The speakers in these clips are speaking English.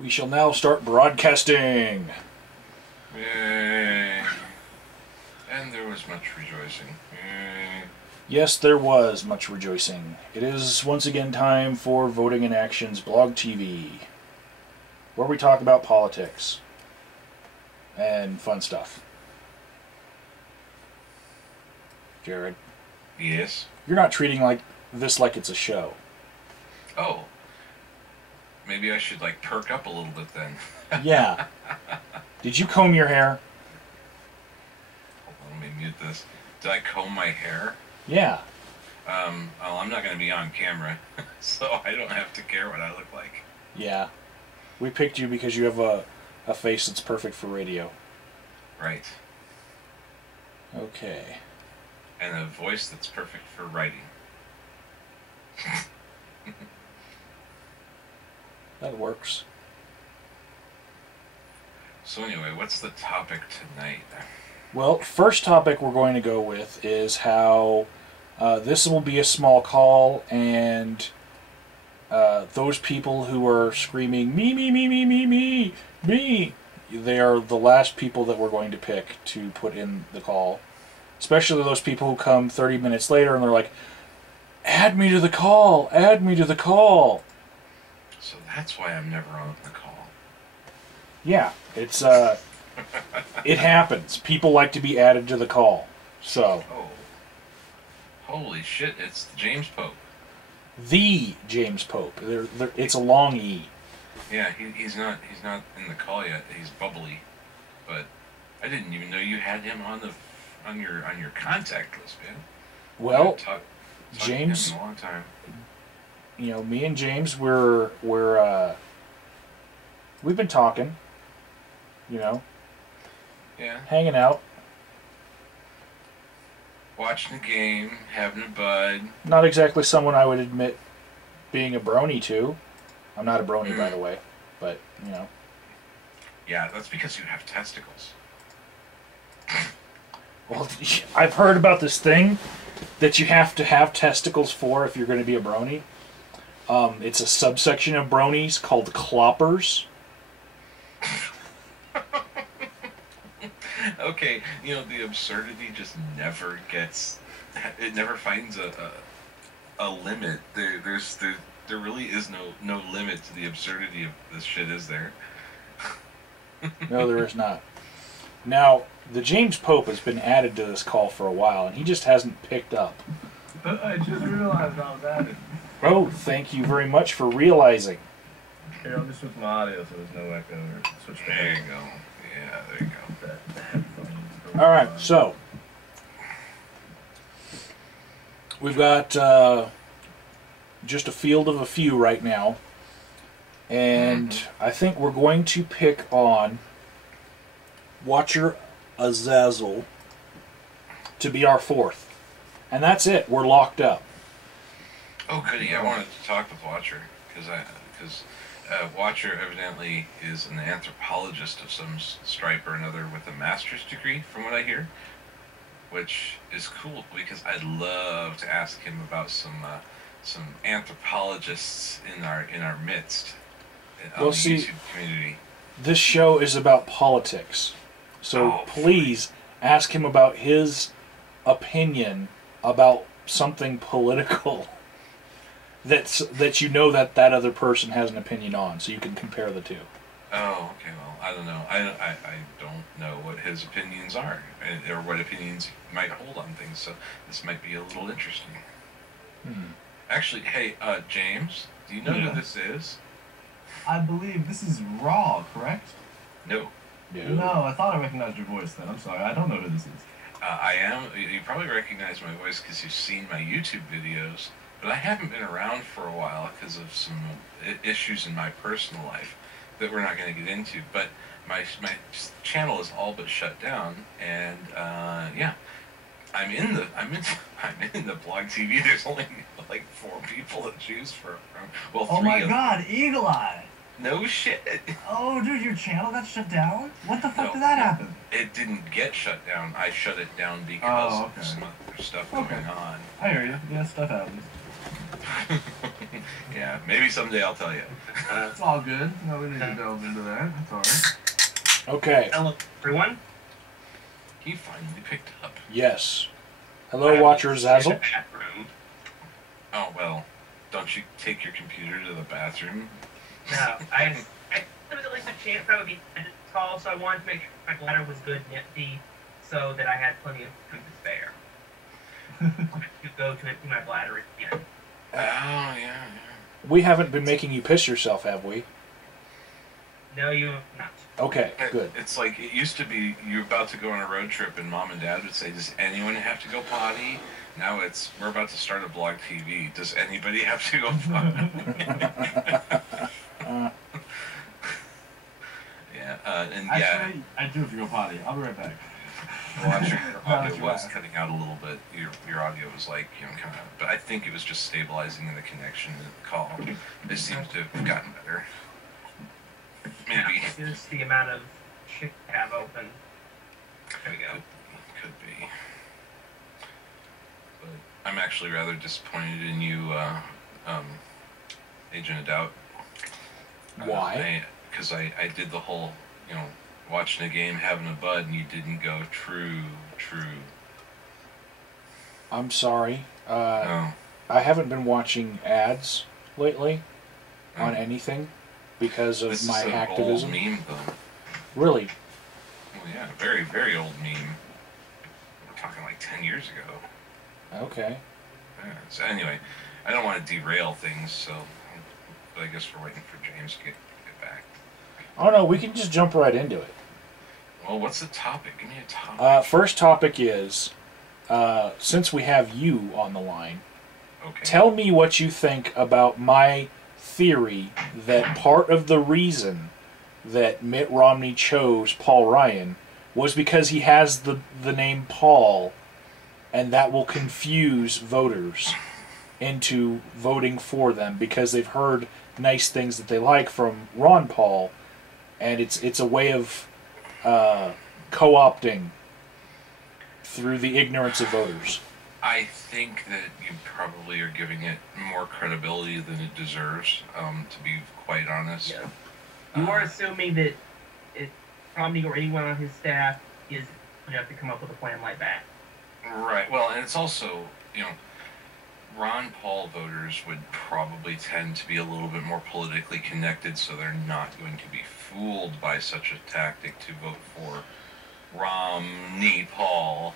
We shall now start broadcasting. Yay. And there was much rejoicing. Yay. Yes, there was much rejoicing. It is once again time for Voting and Action's BlogTV, where we talk about politics and fun stuff. Jared. Yes? You're not treating this like it's a show. Oh. Maybe I should, perk up a little bit then. Yeah. Did you comb your hair? Hold on, let me mute this. Did I comb my hair? Yeah. Well, I'm not going to be on camera, so I don't have to care what I look like. Yeah. We picked you because you have a face that's perfect for radio. Right. Okay. And a voice that's perfect for writing. That works. So anyway, what's the topic tonight? Well, first topic we're going to go with is how this will be a small call, and those people who are screaming, me, me, me, me, me, me, me, they are the last people that we're going to pick to put in the call. Especially those people who come 30 minutes later and they're like, add me to the call, add me to the call. So that's why I'm never on the call. Yeah, it's it happens. People like to be added to the call. So. Oh. Holy shit, it's James Pope. The James Pope. It's a long E. Yeah, he's not in the call yet. He's bubbly. But I didn't even know you had him on your contact list, man. Well, James, to him in a long time. You know, me and James we've been talking, you know. Yeah. Hanging out. Watching the game, having a bud. Not exactly someone I would admit being a brony to. I'm not a brony, by the way, but, you know. Yeah, that's because you have testicles. Well, I've heard about this thing that you have to have testicles for if you're going to be a brony. It's a subsection of bronies called cloppers. Okay, you know, the absurdity just never gets... It never finds a limit. There really is no limit to the absurdity of this shit, is there? No, there is not. Now, the James Pope has been added to this call for a while, and he just hasn't picked up. I just realized I was added. Oh, thank you very much for realizing. Here, I'll just switch my audio so there's no echo. Or switch the There you go. Yeah, there you go. Alright, so we've got just a field of a few right now, and I think we're going to pick on Watcher Azazel to be our fourth. And that's it. We're locked up. Oh, goody. I wanted to talk with Watcher, because Watcher evidently is an anthropologist of some stripe or another with a master's degree, from what I hear, which is cool because I'd love to ask him about some anthropologists in our midst on the YouTube community. This show is about politics, so please ask him about his opinion about something political. That you know that other person has an opinion on, so you can compare the two. Oh, okay. Well, I don't know. I don't know what his opinions are, or what opinions he might hold on things. So this might be a little interesting. Actually, hey, James, do you know who this is? I believe this is Raw, correct? No. No, I thought I recognized your voice then. I'm sorry, I don't know who this is. I am. You probably recognize my voice because you've seen my YouTube videos. But I haven't been around for a while because of some issues in my personal life that we're not going to get into. But my channel is all but shut down, and yeah, I'm in the BlogTV. There's only 4 people to choose from. Well, 3. Oh my God, Eagle Eye! No shit. Oh, dude, your channel got shut down? What the fuck did that happen? It didn't get shut down. I shut it down because of some other stuff going on. I hear you. Yeah, stuff happens. Yeah, maybe someday I'll tell you. It's all good. No, we need to delve into that. It's alright. Okay. Hello, everyone. He finally picked up. Yes. Hello, Watcher Zazzle. Bathroom. Oh, well, don't you take your computer to the bathroom? No, I there was at least a chance I would be tall, so I wanted to make sure my bladder was good and empty, so that I had plenty of food to spare. To go to empty my bladder again. Oh, yeah. We haven't been making you piss yourself, have we? No, you have not. Okay, good. It's like, it used to be you're about to go on a road trip and mom and dad would say, does anyone have to go potty? Now it's, we're about to start a blog TV. Does anybody have to go potty? Yeah, Actually, I do have to go potty. I'll be right back. Watching your audio was cutting out a little bit. Your audio was like, kind of, but I think it was just stabilizing in the connection to the call. It seems to have gotten better. Maybe. Just the amount of shit I have open. There we go. Could be. But I'm actually rather disappointed in you, Agent of Doubt. Why? Because I did the whole, watching a game, having a bud, and you didn't go true. I'm sorry. Oh. I haven't been watching ads lately on anything because of This my is an activism. old meme, though. Really? Well, yeah, very, very old meme. We're talking like 10 years ago. Okay. Yeah, so anyway, I don't want to derail things, so but I guess we're waiting for James to get back. Oh no, we can just jump right into it. Well, what's the topic? Give me a topic. First topic is, since we have you on the line, Okay. tell me what you think about my theory that part of the reason that Mitt Romney chose Paul Ryan was because he has the name Paul, and that will confuse voters into voting for them because they've heard nice things that they like from Ron Paul, and it's a way of co-opting through the ignorance of voters. I think that you probably are giving it more credibility than it deserves, to be quite honest. Yeah. You are assuming that Romney or anyone on his staff is enough to come up with a plan like that. Right. Well, and it's also, Ron Paul voters would probably tend to be a little bit more politically connected, so they're not going to be fooled by such a tactic to vote for Romney Paul.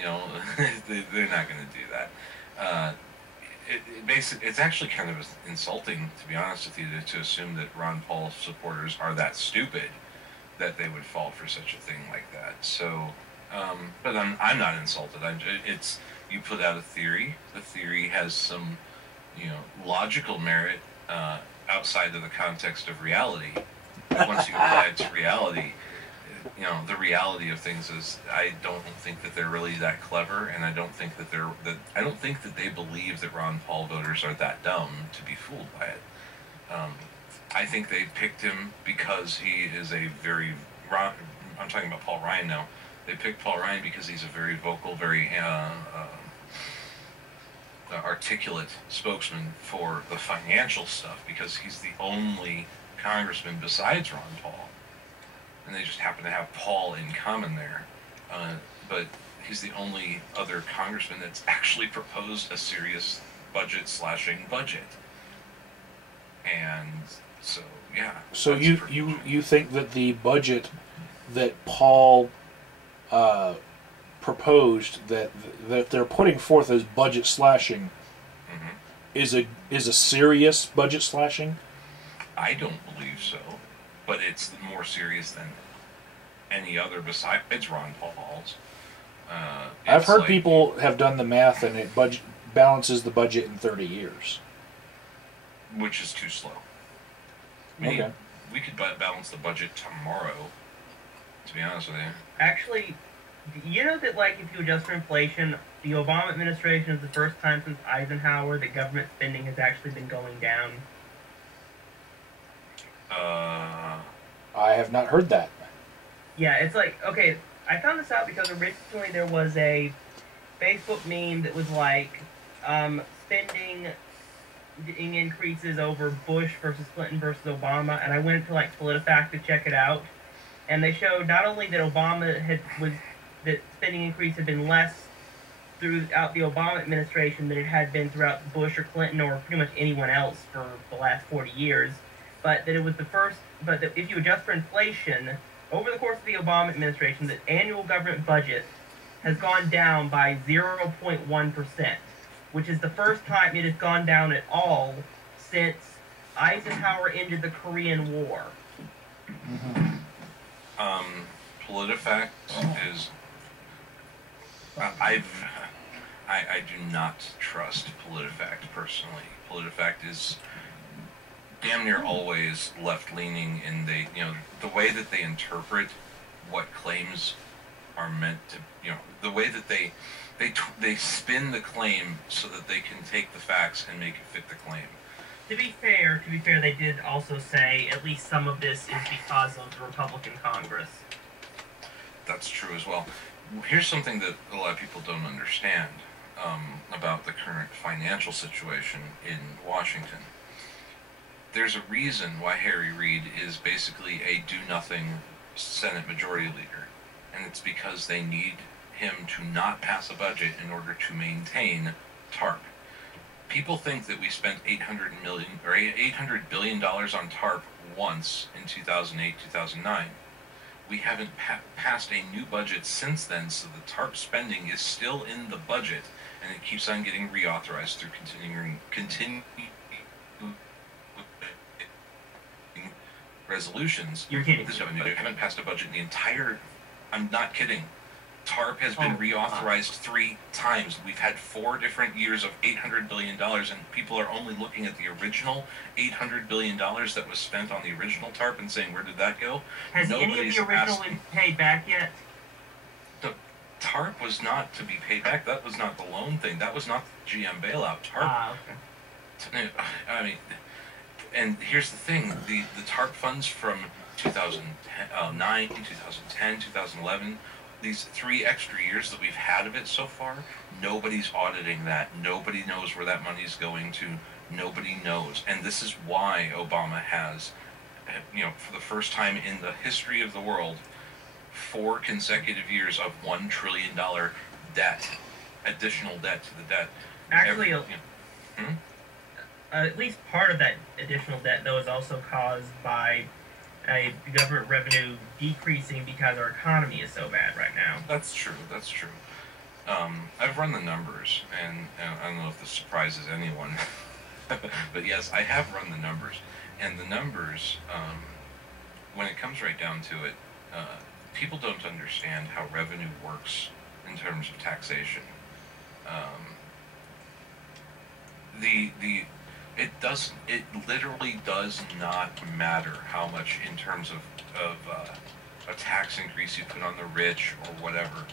They're not going to do that. It's actually kind of insulting, to be honest with you, to assume that Ron Paul supporters are that stupid that they would fall for such a thing like that. So, but I'm not insulted. It's you put out a theory. The theory has some, logical merit outside of the context of reality. But once you apply it to reality, the reality of things is I don't think that they're really that clever, and I don't think that I don't think that they believe that Ron Paul voters are that dumb to be fooled by it. I think they picked him because he is I'm talking about Paul Ryan now. They picked Paul Ryan because he's a very vocal, very articulate spokesman for the financial stuff, because he's the only congressman besides Ron Paul. And they just happen to have Paul in common there. But he's the only other congressman that's actually proposed a serious budget-slashing budget. And so, yeah. So you think that the budget that Paul proposed that they're putting forth as budget slashing is a serious budget slashing? I don't believe so, but it's more serious than any other besides Ron Paul's. I've heard people have done the math, and it balances the budget in 30 years. Which is too slow. I mean, Okay. we could balance the budget tomorrow, to be honest with you. Actually, you know that, if you adjust for inflation, the Obama administration is the first time since Eisenhower that government spending has actually been going down. I have not heard that. Yeah, it's okay, I found this out because originally there was a Facebook meme that was spending increases over Bush versus Clinton versus Obama, and I went to like PolitiFact to check it out, and they showed not only that that spending increase had been less throughout the Obama administration than it had been throughout Bush or Clinton or pretty much anyone else for the last 40 years, but that it was the first. But that if you adjust for inflation over the course of the Obama administration, the annual government budget has gone down by 0.1%. Which is the first time it has gone down at all since Eisenhower ended the Korean War. PolitiFact is. I do not trust PolitiFact personally. PolitiFact is damn near always left-leaning in the way that they interpret what claims are meant to, the way that they spin the claim so that they can take the facts and make it fit the claim. To be fair, they did also say at least some of this is because of the Republican Congress. That's true as well. Here's something that a lot of people don't understand about the current financial situation in Washington. There's a reason why Harry Reid is basically a do-nothing Senate Majority Leader, and it's because they need him to not pass a budget in order to maintain TARP. People think that we spent $800 billion on TARP once in 2008, 2009. We haven't passed a new budget since then, so the TARP spending is still in the budget, and it keeps on getting reauthorized through continuing resolutions. You're kidding. We haven't passed a budget in the entire. I'm not kidding. TARP has been reauthorized 3 times. We've had 4 different years of $800 billion, and people are only looking at the original $800 billion that was spent on the original TARP and saying, where did that go? Has any of the original been paid back yet? The TARP was not to be paid back. That was not the loan thing. That was not the GM bailout. TARP. Okay. I mean, and here's the thing. The TARP funds from 2009, 2010, 2011, these 3 extra years that we've had of it so far, nobody's auditing that. Nobody knows where that money's going to. Nobody knows. And this is why Obama has, for the first time in the history of the world, 4 consecutive years of $1 trillion debt, additional debt to the debt. Actually, at least part of that additional debt, though, is also caused by government revenue decreasing because our economy is so bad right now. That's true. That's true. I've run the numbers, and I don't know if this surprises anyone, but yes, I have run the numbers. And the numbers, when it comes right down to it, people don't understand how revenue works in terms of taxation. It literally does not matter how much in terms of a tax increase you put on the rich or whatever.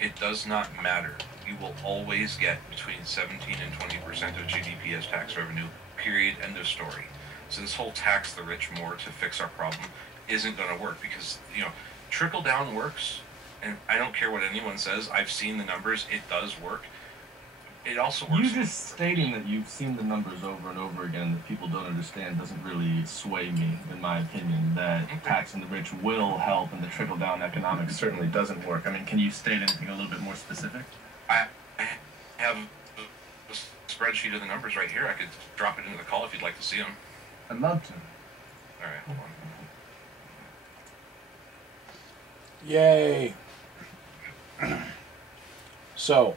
It does not matter. You will always get between 17 and 20% of GDP as tax revenue, period, end of story. So this whole tax the rich more to fix our problem isn't going to work because, trickle down works, and I don't care what anyone says. I've seen the numbers. It does work. It also works. You just stating that you've seen the numbers over and over again that people don't understand doesn't really sway me, in my opinion, that taxing the rich will help and the trickle-down economics certainly doesn't work. I mean, can you state anything a little bit more specific? I have a spreadsheet of the numbers right here. I could drop it into the call if you'd like to see them. I'd love to. All right, hold on. Yay. So,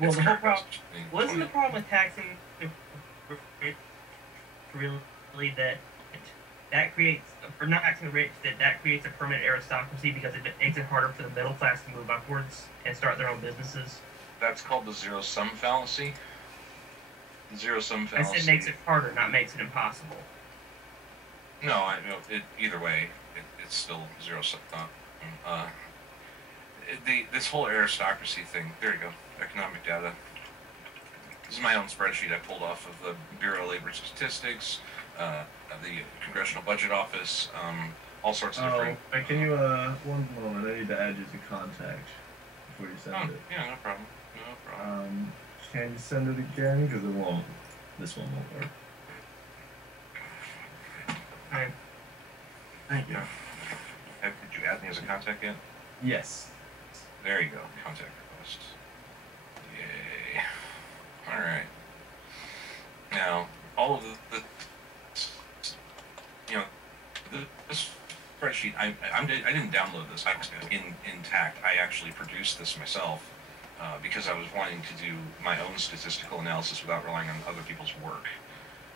Well, the whole problem wasn't the problem with taxing the rich really that creates, or not taxing the rich, that creates a permanent aristocracy because it makes it harder for the middle class to move upwards and start their own businesses. That's called the zero-sum fallacy. The zero-sum I fallacy. said makes it harder, not makes it impossible. No, either way, it's still zero-sum. This whole aristocracy thing. There you go. Economic data. This is my own spreadsheet I pulled off of the Bureau of Labor Statistics, the Congressional Budget Office, all sorts of different. Wait, can you, one moment, I need to add you to contact before you send it. Yeah, no problem. No problem. Can you send it again? Because it won't. This one won't work. Alright. Thank you. Did you add me as a contact yet? Yes. There you go. Contact request. Yay. Alright. Now, all of this spreadsheet, I didn't download this. Intact. I actually produced this myself because I was wanting to do my own statistical analysis without relying on other people's work.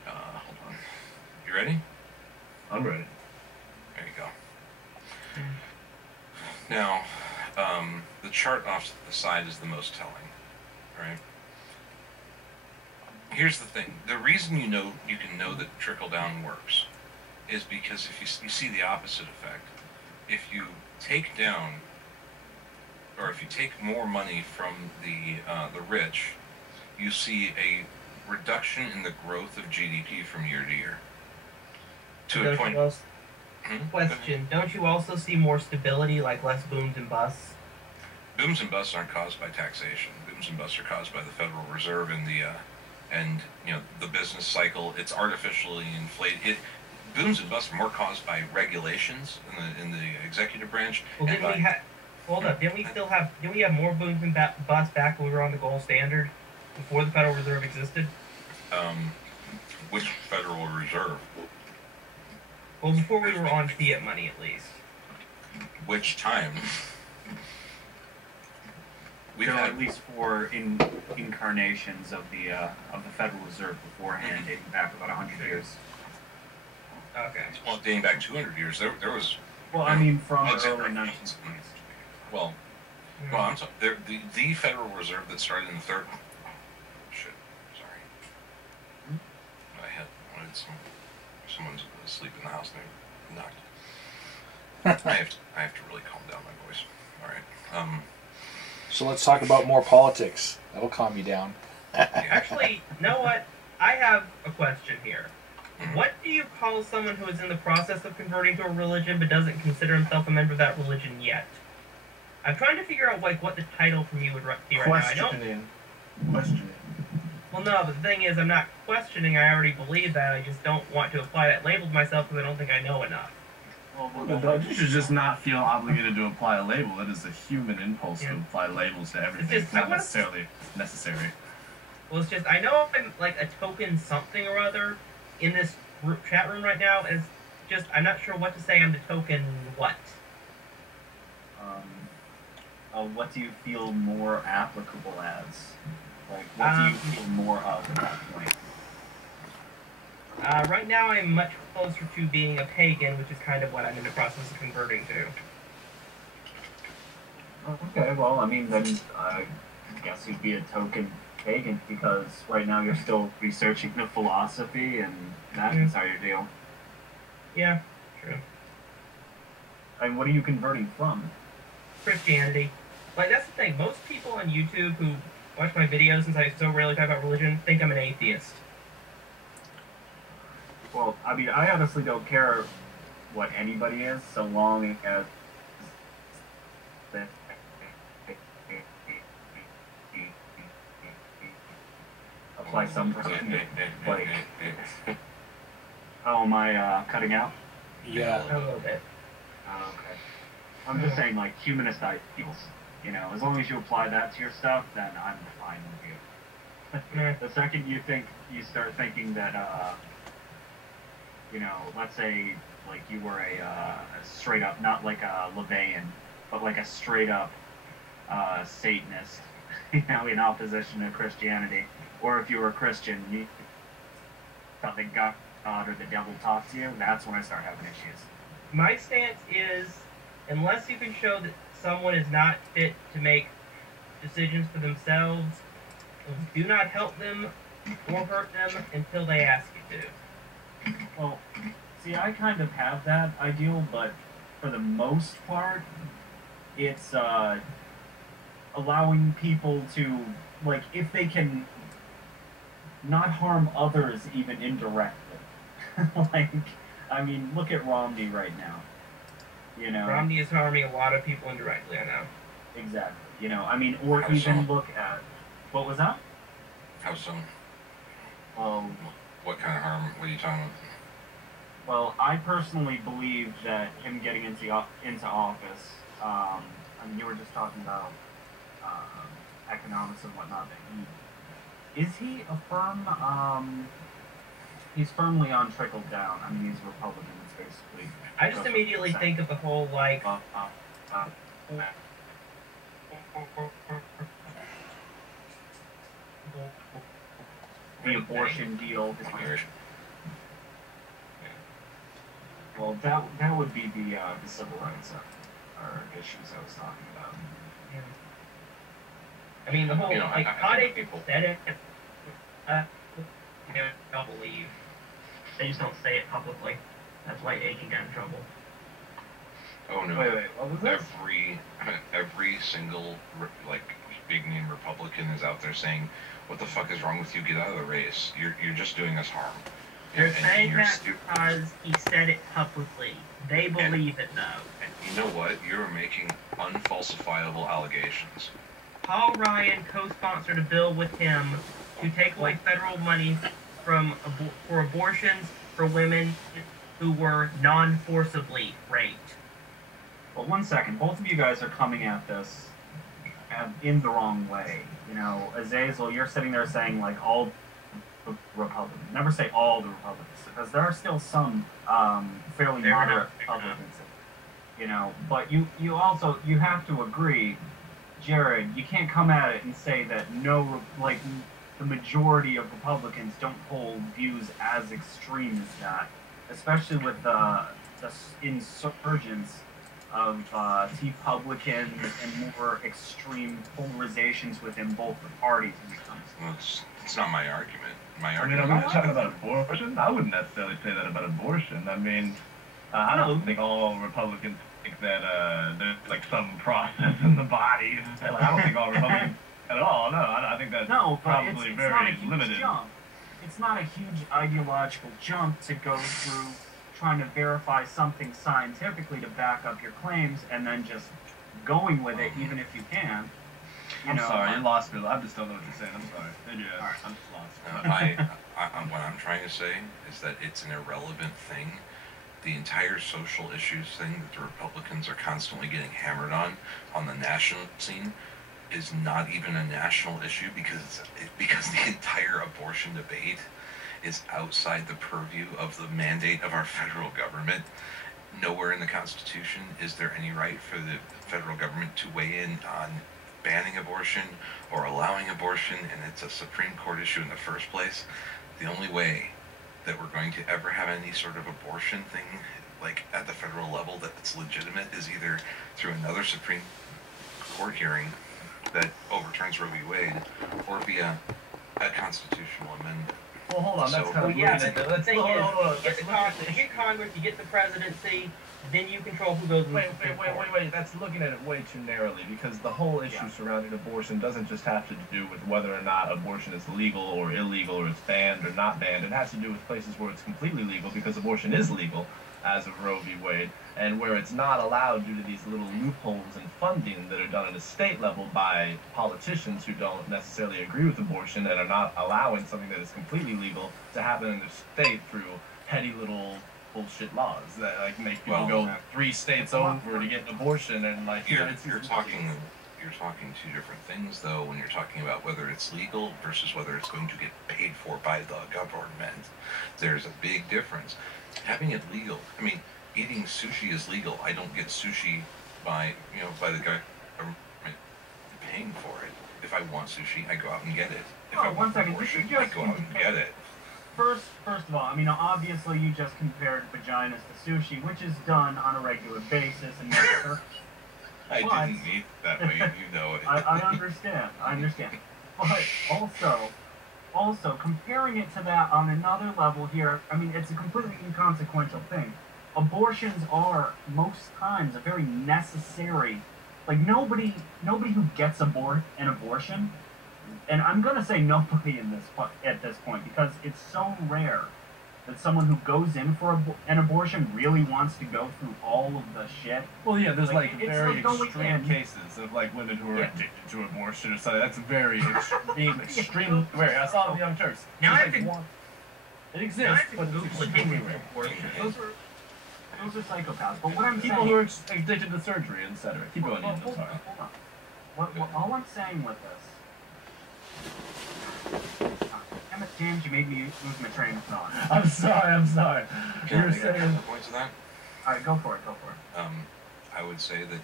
Hold on. You ready? I'm ready. There you go. Now, the chart off to the side is the most telling, right? Here's the thing. The reason you can know that trickle-down works is because if you see the opposite effect. If you take down, or if you take more money from the rich, you see a reduction in the growth of GDP from year to year. To a point. Question: don't you also see more stability, like less booms and busts? Booms and busts aren't caused by taxation. Booms and busts are caused by the Federal Reserve and the business cycle. It's artificially inflated. Booms and busts are more caused by regulations in the executive branch. Well, didn't we have more booms and busts back when we were on the gold standard before the Federal Reserve existed? Which Federal Reserve? Well, before we were on fiat money, at least. Which time? We've had at least 4 incarnations of the Federal Reserve beforehand, dating back about 100 years. Okay. Well, dating back 200 years, there was. Well, I mean, from the early 1920s. Well, I'm sorry. The Federal Reserve that started in the third. Shit. Sorry. I wanted someone's asleep in the house and they knocked. I have to really calm down my voice. All right. So let's talk about more politics. That'll calm you down. Actually, you know what? I have a question here. What do you call someone who is in the process of converting to a religion but doesn't consider himself a member of that religion yet? I'm trying to figure out what the title from you would be right now. Questioning. Well, no, but the thing is, I'm not questioning. I already believe that. I just don't want to apply that label to myself because I don't think I know enough. Well, you should just not feel obligated to apply a label. It is a human impulse to apply labels to everything. It's not necessarily necessary. Well, it's just, I know I'm like a token something or other in this chat room right now. It's just, I'm not sure what to say. I'm the token what? What do you feel more applicable as? Like, what do you feel more of at that point? Right now, I'm much closer to being a pagan, which is kind of what I'm in the process of converting to. Okay, well, I mean, then I guess you'd be a token pagan because right now you're still researching the philosophy and that entire deal. Yeah, true. And what are you converting from? Christianity. Like, that's the thing. Most people on YouTube who watch my videos, since I so rarely talk about religion, think I'm an atheist. Well, I mean, I honestly don't care what anybody is, so long as apply some like. Oh, am I cutting out? Yeah. A little bit. Oh, okay. I'm just saying, like, humanist ideals. You know, as long as you apply that to your stuff, then I'm fine with you. The second you start thinking that, you know, let's say, like, you were a straight up, not like a Levian, but like a straight up Satanist, you know, in opposition to Christianity. Or if you were a Christian, you thought that God or the devil talked to you, that's when I start having issues. My stance is, unless you can show that someone is not fit to make decisions for themselves, do not help them or hurt them until they ask you to. Well, see, I kind of have that ideal, but for the most part, it's allowing people to, like, if they can not harm others even indirectly. Like, I mean, look at Romney right now. You know, Romney is harming a lot of people indirectly, I know. Exactly. You know, I mean, or even look at, what was that? How so? Well, What kind of harm? What are you talking about? well, I personally believe that him getting into office. I mean, you were just talking about economics and whatnot. Is he a firm? He's firmly on trickle down. I mean, he's Republican. It's basically. I just immediately think of the whole like. The abortion deal. Weird. Well, that would be the civil rights or issues I was talking about. I mean, the whole You know, like I how think they people- said it. I don't believe. They just don't say it publicly. That's why Aiken got in trouble. Oh no. Wait, what was this? Every single like big name Republican is out there saying, "What the fuck is wrong with you? Get out of the race. You're just doing us harm." They're And saying you're that because he said it publicly. They believe it though. And you know what? You're making unfalsifiable allegations. Paul Ryan co-sponsored a bill with him to take away federal money from for abortions for women who were non-forcibly raped. Well, one second. Both of you guys are coming at this in the wrong way. You know, Azazel, you're sitting there saying like all the Republicans. Never say all the Republicans, because there are still some fairly moderate Republicans. You know, but you have to agree, Jared. You can't come at it and say that the majority of Republicans don't hold views as extreme as that, especially with the insurgence of Republicans and more extreme polarizations within both the parties when it comes to Well, it's not my argument. My I mean, argument. I'm not talking about abortion. I wouldn't necessarily say that about abortion. I mean, I don't think all Republicans think that there's like some process in the body. Like, I don't think all Republicans at all. No, I think that's probably it's very not a huge limited. jump. It's not a huge ideological jump to go through trying to verify something scientifically to back up your claims and then just going with it, even if you can. I'm sorry, you lost me. I just don't know what you're saying. I'm sorry. Maybe Alright. I'm just lost. What I'm trying to say is that it's an irrelevant thing. The entire social issues thing that the Republicans are constantly getting hammered on the national scene, is not even a national issue because the entire abortion debate is outside the purview of the mandate of our federal government. Nowhere in the Constitution is there any right for the federal government to weigh in on banning abortion or allowing abortion, and it's a Supreme Court issue in the first place. The only way that we're going to ever have any sort of abortion thing, like at the federal level, that's legitimate, is either through another Supreme Court hearing that overturns Roe v. Wade, or via a constitutional amendment. Well, hold on. That's So- kind of Well, yeah, looking the at the- thing is, hold on. you get the Congress, you get the presidency, then you control who goes in the Wait. Supreme Court. That's looking at it way too narrowly, because the whole issue surrounding abortion doesn't just have to do with whether or not abortion is legal or illegal, or it's banned or not banned. It has to do with places where it's completely legal, because abortion is legal, as of Roe v. Wade, and where it's not allowed due to these little loopholes in funding that are done at a state level by politicians who don't necessarily agree with abortion and are not allowing something that is completely legal to happen in their state through petty little bullshit laws that like make people go 3 states over to get an abortion, and like You're talking two different things, though, when you're talking about whether it's legal versus whether it's going to get paid for by the government. There's a big difference. Having it legal, I mean, eating sushi is legal. I don't get sushi by the government paying for it. If I want sushi, I go out and get it. If I want abortion, I go out and get it. First of all, I mean, obviously you just compared vaginas to sushi, which is done on a regular basis, and I didn't mean that way, you know it. I understand. But also comparing it to that on another level here, I mean, it's a completely inconsequential thing. Abortions are most times a very necessary. Like nobody who gets an abortion, and I'm gonna say nobody at this point because it's so rare that someone who goes in for an abortion really wants to go through all of the shit. Well, yeah, there's Like, like it's very like going extreme in. cases of like women who are Yeah. addicted to abortion or something. That's very extremely rare. I saw the Young Turks. Now I It's have to- one. It Now I exists, have to but it's Google extremely addicted to rare. abortion. Those are psychopaths. But what I'm People saying, who are addicted to surgery, etc. Keep going, Ian. I'm hold sorry. on, hold on. What all I'm saying with this. Damn it, James, you made me lose my train of thought. I'm sorry. Can You were I make a couple saying. points of that? Alright, go for it. I would say that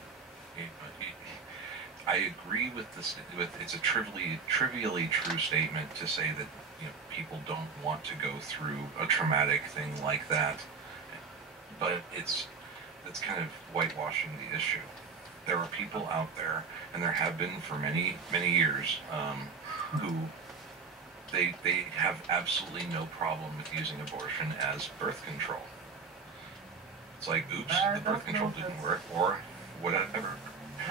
I agree with this. It's a trivially true statement to say that people don't want to go through a traumatic thing like that, but that's kind of whitewashing the issue. There are people out there, and there have been for many years, who they have absolutely no problem with using abortion as birth control. It's like, oops, the birth control didn't work, or whatever.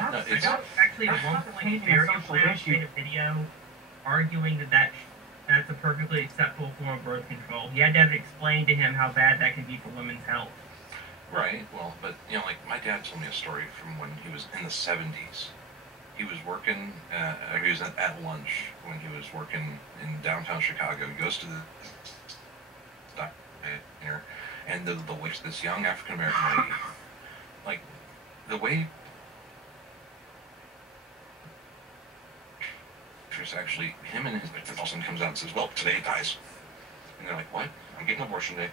No, That's, it's- that's, Actually, at one that's point, painting a Barry social Flash issue. made a video arguing that's a perfectly acceptable form of birth control. He had to have it explained to him how bad that can be for women's health. Right, well, but, like, my dad told me a story from when he was in the 70s. He was working, he was at lunch when he was working in downtown Chicago. He goes to the diner, and the waitress, this young African-American lady, like, the way actually, him and his husband comes out and says, well, today he dies. And they're like, what? I'm getting an abortion today.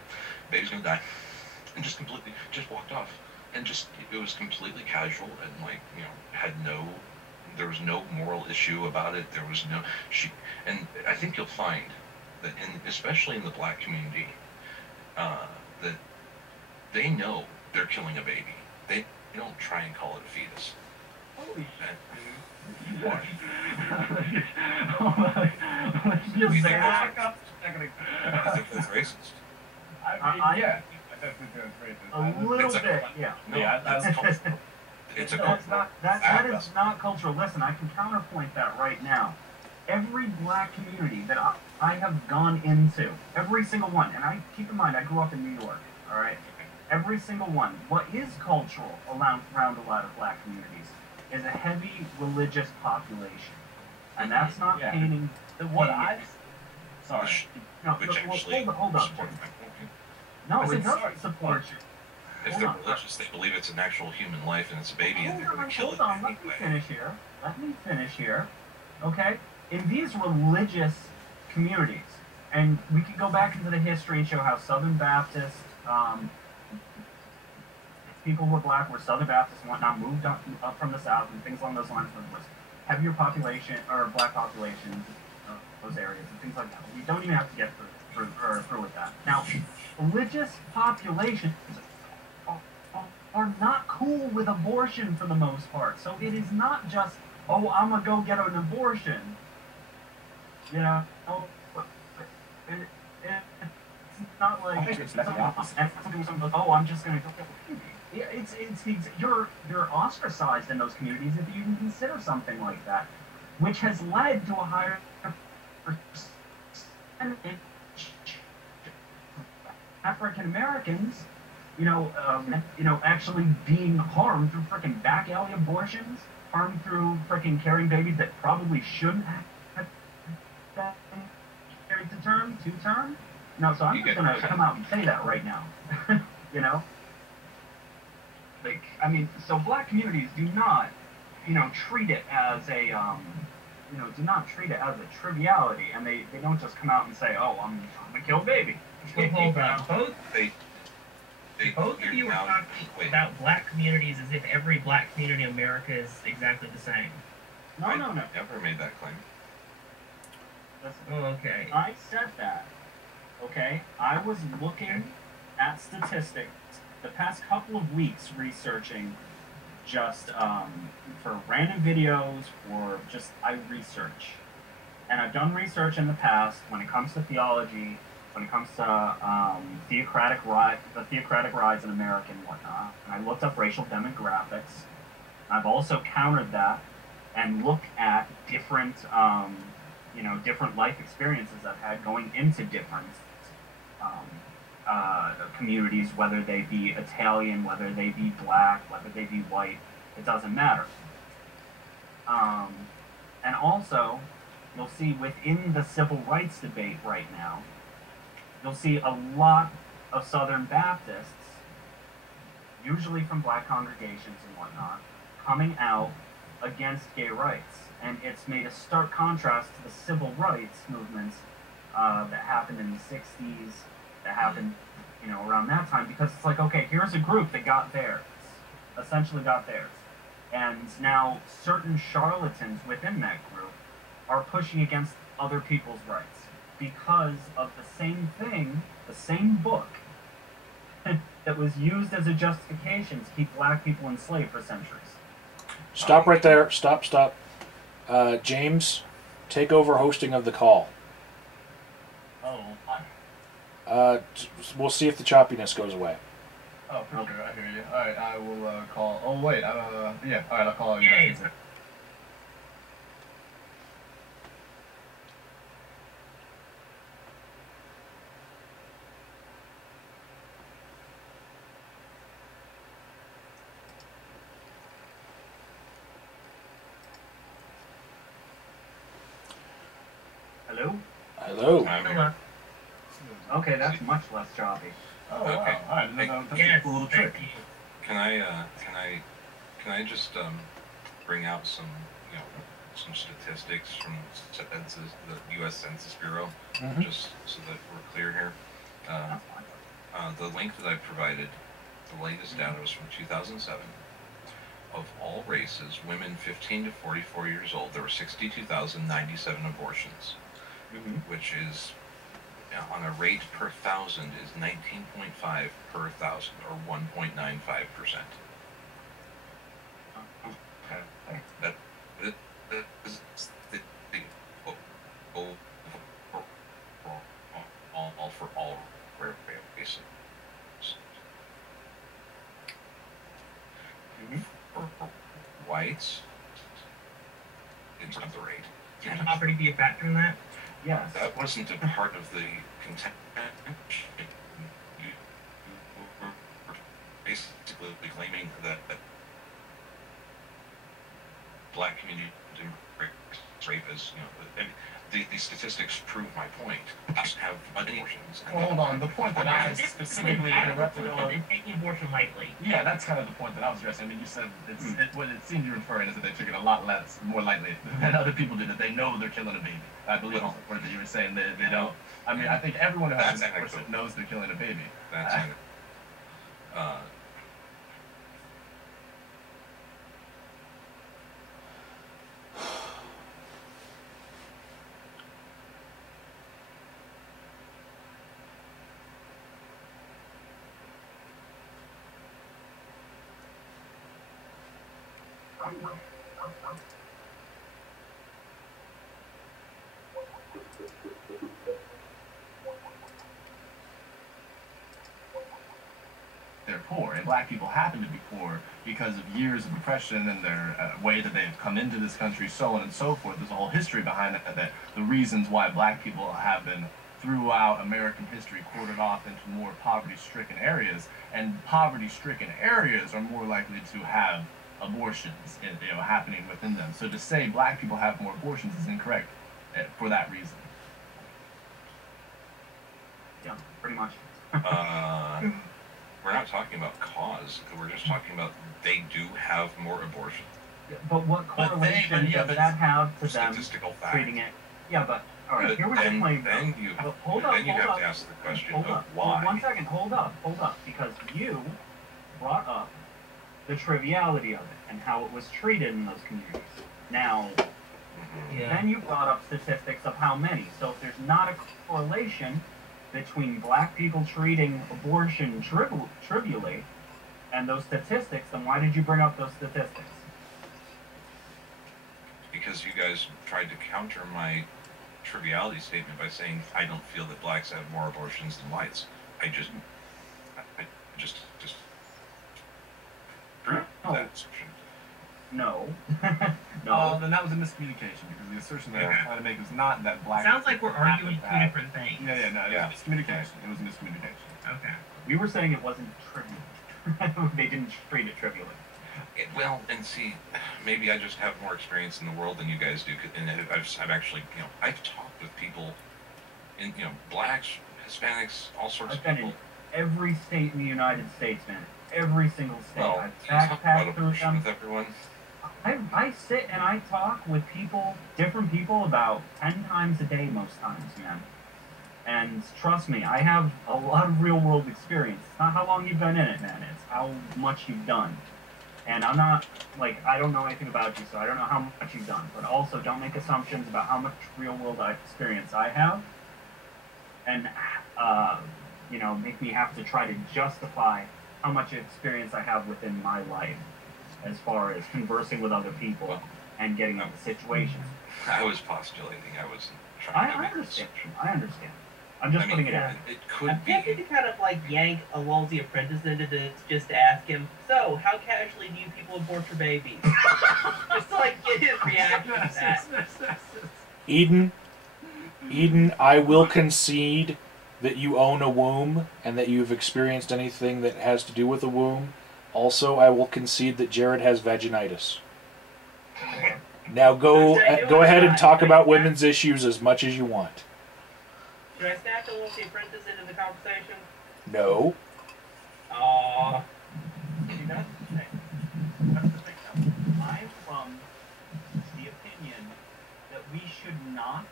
Baby's gonna die. And just completely, just walked off. And it was completely casual and there was no moral issue about it. There was no, and I think you'll find that especially in the black community, that they know they're killing a baby. They don't try and call it a fetus. Holy shit. What? Just You say think that. I think that's racist. Yeah. I definitely think it's racist. A little It's a- bit, yeah. Yeah, that's cultural. It's a No, it's cultural. not, that is not cultural. Listen, I can counterpoint that right now. Every black community that I have gone into, every single one, and I keep in mind I grew up in New York, all right? Every single one, what is cultural around a lot of black communities is a heavy religious population. And that's not Yeah. painting What I... Sorry. no, Which well, actually hold up. supports my point. No, I it said doesn't sorry. support you. If Hold they're on. religious, they believe it's an actual human life and it's a baby and they're going to kill Hold it on, let me anyway. finish here. Okay? In these religious communities, and we could go back into the history and show how Southern Baptists, people who were black were Southern Baptists and whatnot, moved up from the South and things along those lines, was heavier population, or black populations, those areas, and things like that. We don't even have to get through with that. Now, religious populations are not cool with abortion for the most part. So it is not just, oh, I'm gonna go get an abortion. You know, it's not like oh, I'm just gonna go get a baby. It's you're ostracized in those communities if you even consider something like that, which has led to a higher percentage African Americans, actually being harmed through frickin' back alley abortions, harmed through frickin' carrying babies that probably shouldn't have been carried to term. No, so I'm just gonna come out and say that right now. So black communities do not, treat it as a, do not treat it as a triviality, and they don't just come out and say, oh, I'm gonna kill a baby. Well, hold on. Both of you're you are now- talking wait. about black communities as if every black community in America is exactly the same. No. I never made that claim. Listen, Oh, okay. I said that. Okay, I was looking at statistics the past couple of weeks, researching just for random videos or just I research, and I've done research in the past when it comes to theology, when it comes to the theocratic rise in America and whatnot. And I looked up racial demographics. I've also countered that and looked at different different life experiences I've had going into different communities, whether they be Italian, whether they be black, whether they be white, it doesn't matter. And also, you'll see within the civil rights debate right now, you'll see a lot of Southern Baptists, usually from black congregations and whatnot, coming out against gay rights. And it's made a stark contrast to the civil rights movements that happened in the 60s, that happened, around that time, because it's like, okay, here's a group that got theirs, essentially got theirs. And now certain charlatans within that group are pushing against other people's rights because of the same thing, the same book, that was used as a justification to keep black people enslaved for centuries. Stop right there. Stop. James, take over hosting of the call. We'll see if the choppiness goes away. Oh, for sure. I hear you. All right, I will call. Oh, wait. Yeah. All right, I'll call you back. Hello? Hello. Hello. Okay, that's much less choppy. Oh, Okay. wow. All right, that's Yes, a cool little trick. thank you. Can I just bring out some statistics from census, the U.S. Census Bureau, just so that we're clear here. The link that I provided, the latest data was from 2007. Of all races, women 15 to 44 years old, there were 62,097 abortions, which is, on a rate per 1,000, is 19.5 per 1,000, or 1.95%. That is all for all races. For whites, it's not the rate. Can poverty be a factor in that? Yes. That wasn't a part of the contention. You were basically claiming that black community rape is, these statistics prove my point. I have abortions. Well, hold on. The point that I specifically interrupted They're on. taking abortion lightly. Yeah, that's kind of the point that I was addressing. I mean, you said what it seemed you're referring is that they took it a lot more lightly than other people did. That they know they're killing a baby. I believe was the word that you were saying. They don't. I mean, I think everyone who has an abortion knows they're killing a baby. That's they're poor, and black people happen to be poor because of years of oppression and their way that they've come into this country, so on and so forth. There's a whole history behind that, that the reasons why black people have been, throughout American history, quartered off into more poverty-stricken areas, and poverty-stricken areas are more likely to have abortions happening within them. So to say black people have more abortions is incorrect for that reason. Yeah, pretty much. We're not talking about cause. We're just talking about they do have more abortions. Yeah, but what correlation does that have to them Statistical fact. treating it? Yeah, but all right, here we're just playing. Then you But hold up, then you hold have up. to ask the question Hold of up. why. 1 second. Hold up, because you brought up the triviality of it and how it was treated in those communities. Now, then you brought up statistics of how many. So if there's not a correlation between black people treating abortion trivially and those statistics, then why did you bring up those statistics? Because you guys tried to counter my triviality statement by saying I don't feel that blacks have more abortions than whites. I just proved No. that assumption. No. No. then that was a miscommunication because the assertion that I was trying to make was not that black. Sounds like we're arguing two different things. Yeah, no, it was miscommunication. It was a miscommunication. Okay. We were saying it wasn't trivial. They didn't treat it trivially. Well, and see, maybe I just have more experience in the world than you guys do, and I've actually, I've talked with people, in blacks, Hispanics, all sorts I've of been people. in every state in the United States, man. Every single state. Well, I've talk about backpacked through abortion them. with everyone. I sit and I talk with people, different people, about 10 times a day most times, man. And trust me, I have a lot of real world experience. It's not how long you've been in it, man. It's how much you've done. And I'm not, I don't know anything about you, so I don't know how much you've done. But also, don't make assumptions about how much real world experience I have. And, make me have to try to justify how much experience I have within my life as far as conversing with other people and getting into situations. I was postulating. I wasn't trying to I make understand. assumptions. I understand. I'm just putting it out. It I'm could tempted be. to kind of yank a Wolsey apprentice into this just to ask him, so how casually do you people abort your babies? Just to get his reaction to that. Eden, I will concede that you own a womb and that you've experienced anything that has to do with a womb. Also, I will concede that Jared has vaginitis. Now go ahead and talk about women's issues as much as you want. Should I snatch a Wolsey apprentice into the conversation? No. Aww. See, that's the thing. That's the thing. Now, I'm from the opinion that we should not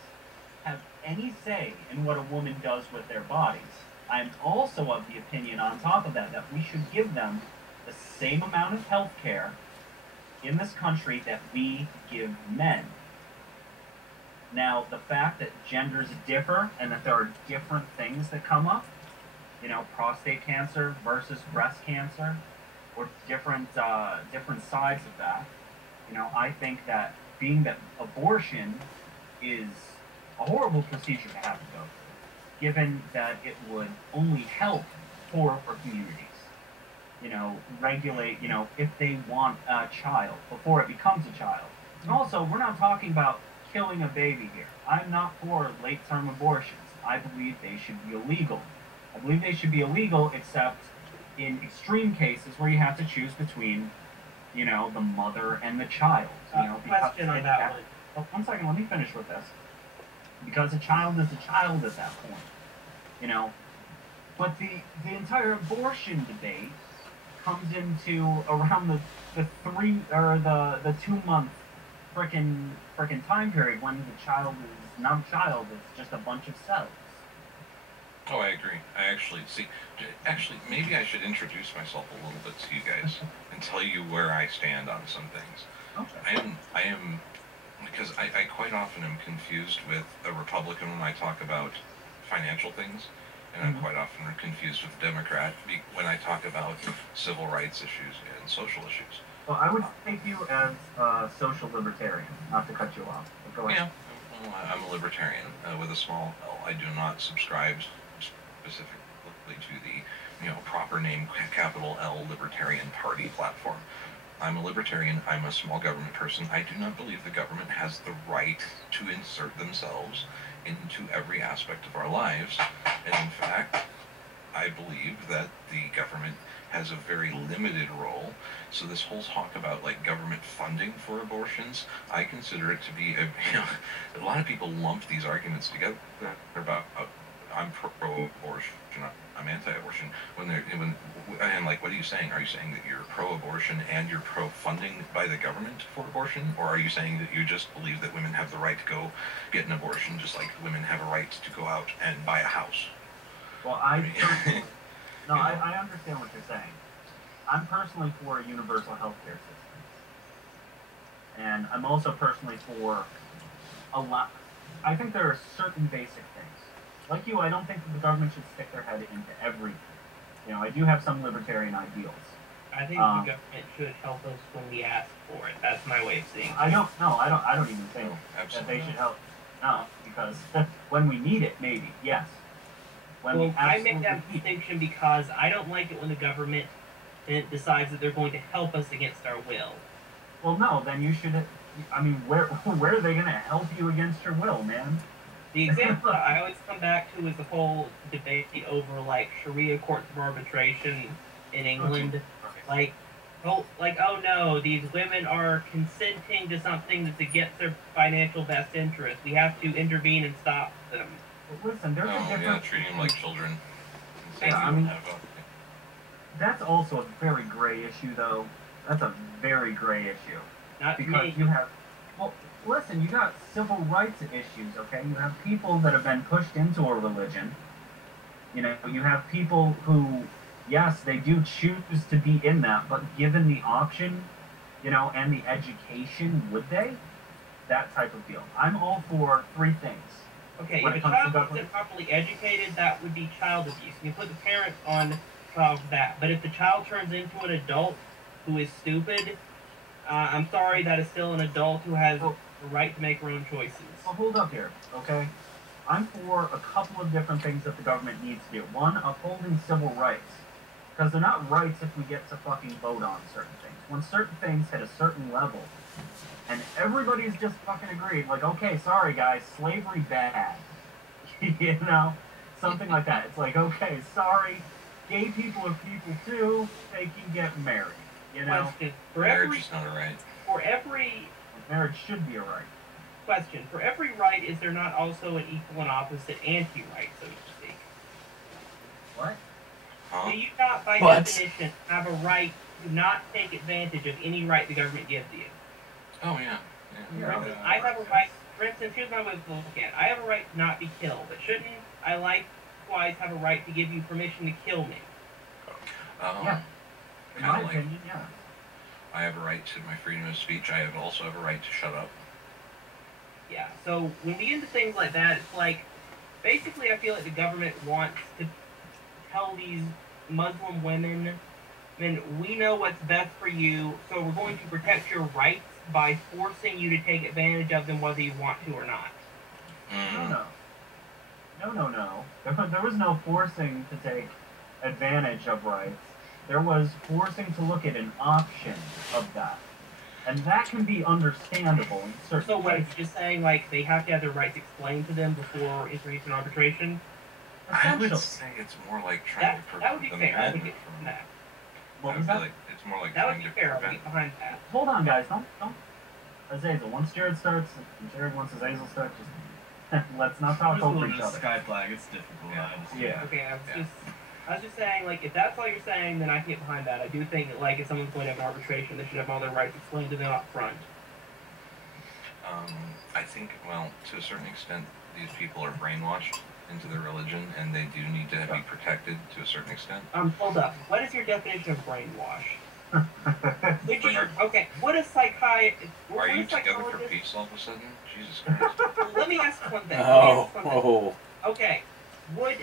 have any say in what a woman does with their bodies. I'm also of the opinion, on top of that, that we should give them the same amount of health care in this country that we give men. Now, the fact that genders differ and that there are different things that come up, prostate cancer versus breast cancer, or different sides of that, I think that being that abortion is a horrible procedure to have to go through, given that it would only help poorer communities. Regulate, if they want a child before it becomes a child. And also, we're not talking about killing a baby here. I'm not for late-term abortions. I believe they should be illegal. I believe they should be illegal except in extreme cases where you have to choose between, the mother and the child. Question on that one. Oh, 1 second, let me finish with this. Because a child is a child at that point. But the entire abortion debate comes into around the 2 month frickin' time period when the child is not a child, it's just a bunch of cells. Oh, I agree. Actually, maybe I should introduce myself a little bit to you guys and tell you where I stand on some things. Okay. I am, because I quite often am confused with a Republican when I talk about financial things, and I'm quite often confused with a Democrat when I talk about civil rights issues and social issues. Well, I would take you as a social libertarian, not to cut you off. But go ahead. Yeah, well, I'm a libertarian with a small L. I do not subscribe specifically to the proper name capital L Libertarian Party platform. I'm a libertarian. I'm a small government person. I do not believe the government has the right to insert themselves into every aspect of our lives. And in fact, I believe that the government has a very limited role. So this whole talk about government funding for abortions, I consider it to be a lot of people lump these arguments together about I'm pro-abortion, I'm anti-abortion. What are you saying? Are you saying that you're pro-abortion and you're pro-funding by the government for abortion, or are you saying that you just believe that women have the right to go get an abortion, just like women have a right to go out and buy a house? Well, I understand what you're saying. I'm personally for a universal health care system. And I'm also personally for a lot. I think there are certain basic things. Like you, I don't think that the government should stick their head into everything. I do have some libertarian ideals. I think the government should help us when we ask for it. That's my way of seeing it. I don't even think that they should help. No, because when we need it, maybe, yes. I make that distinction because I don't like it when the government decides that they're going to help us against our will. Well, no, then you should I mean, where are they going to help you against your will, man? The example that I always come back to is the whole debate over like Sharia courts of arbitration in England. Like, oh no, these women are consenting to something that's against their financial best interest. We have to intervene and stop them. But listen, there's a difference. Yeah, treating them like children. Yeah, I mean, that's also a very gray issue, though. That's a very gray issue. Not because me. you have, well, listen, you got civil rights issues, okay? You have people that have been pushed into a religion. You know, you have people who, yes, they do choose to be in that, but given the option, you know, and the education, would they? That type of deal. I'm all for three things. Okay, if a child isn't properly educated, that would be child abuse. You put the parents on top of that. But if the child turns into an adult who is stupid, I'm sorry, that is still an adult who has the right to make her own choices. Well, hold up here, okay? I'm for a couple of different things that the government needs to do. One, upholding civil rights. Because they're not rights if we get to fucking vote on certain things. When certain things hit a certain level, and everybody's just fucking agreed, like, okay, sorry guys, slavery bad. You know? Something like that. It's like, okay, sorry, gay people are people too, they can get married. You know? Question. Marriage is not a right. For every... Marriage should be a right. Question. For every right, is there not also an equal and opposite anti-right, so to speak? What? Huh? Do you not, by definition, have a right to not take advantage of any right the government gives you? Oh, yeah. For instance, I have a right... For instance, here's my way of looking at it. I have a right to not be killed, but shouldn't I likewise have a right to give you permission to kill me? Yeah. In my opinion, yeah. I have a right to my freedom of speech. I also have a right to shut up. Yeah, so when we get into things like that, it's like, basically I feel like the government wants to tell these Muslim women, then we know what's best for you, so we're going to protect your rights by forcing you to take advantage of them whether you want to or not. No. There was no forcing to take advantage of rights. There was forcing to look at an option of that. And that can be understandable in certain So what, cases. it's just saying, like, they have to have their rights explained to them before entering into arbitration? I would say it's more like trying to That would be prevent fair. I them would get from... that. What I was feel that? like it's more like That would trying be to fair. I'll prevent... get behind that. Hold on, guys. Don't. Azazel, once Jared starts, Jared wants Azazel start, just let's not talk over each other. Sky flag, it's difficult. Yeah. Okay, I was just saying, like, if that's all you're saying, then I can get behind that. I do think that, like, if someone's going to have an arbitration, they should have all their rights explained to them up front. I think, well, to a certain extent, these people are brainwashed into their religion, and they do need to be protected to a certain extent. Hold up. What is your definition of brainwash? Okay, what is psychiatrist? Are you together for peace all of a sudden? Jesus Christ. Let me ask one thing. Okay, would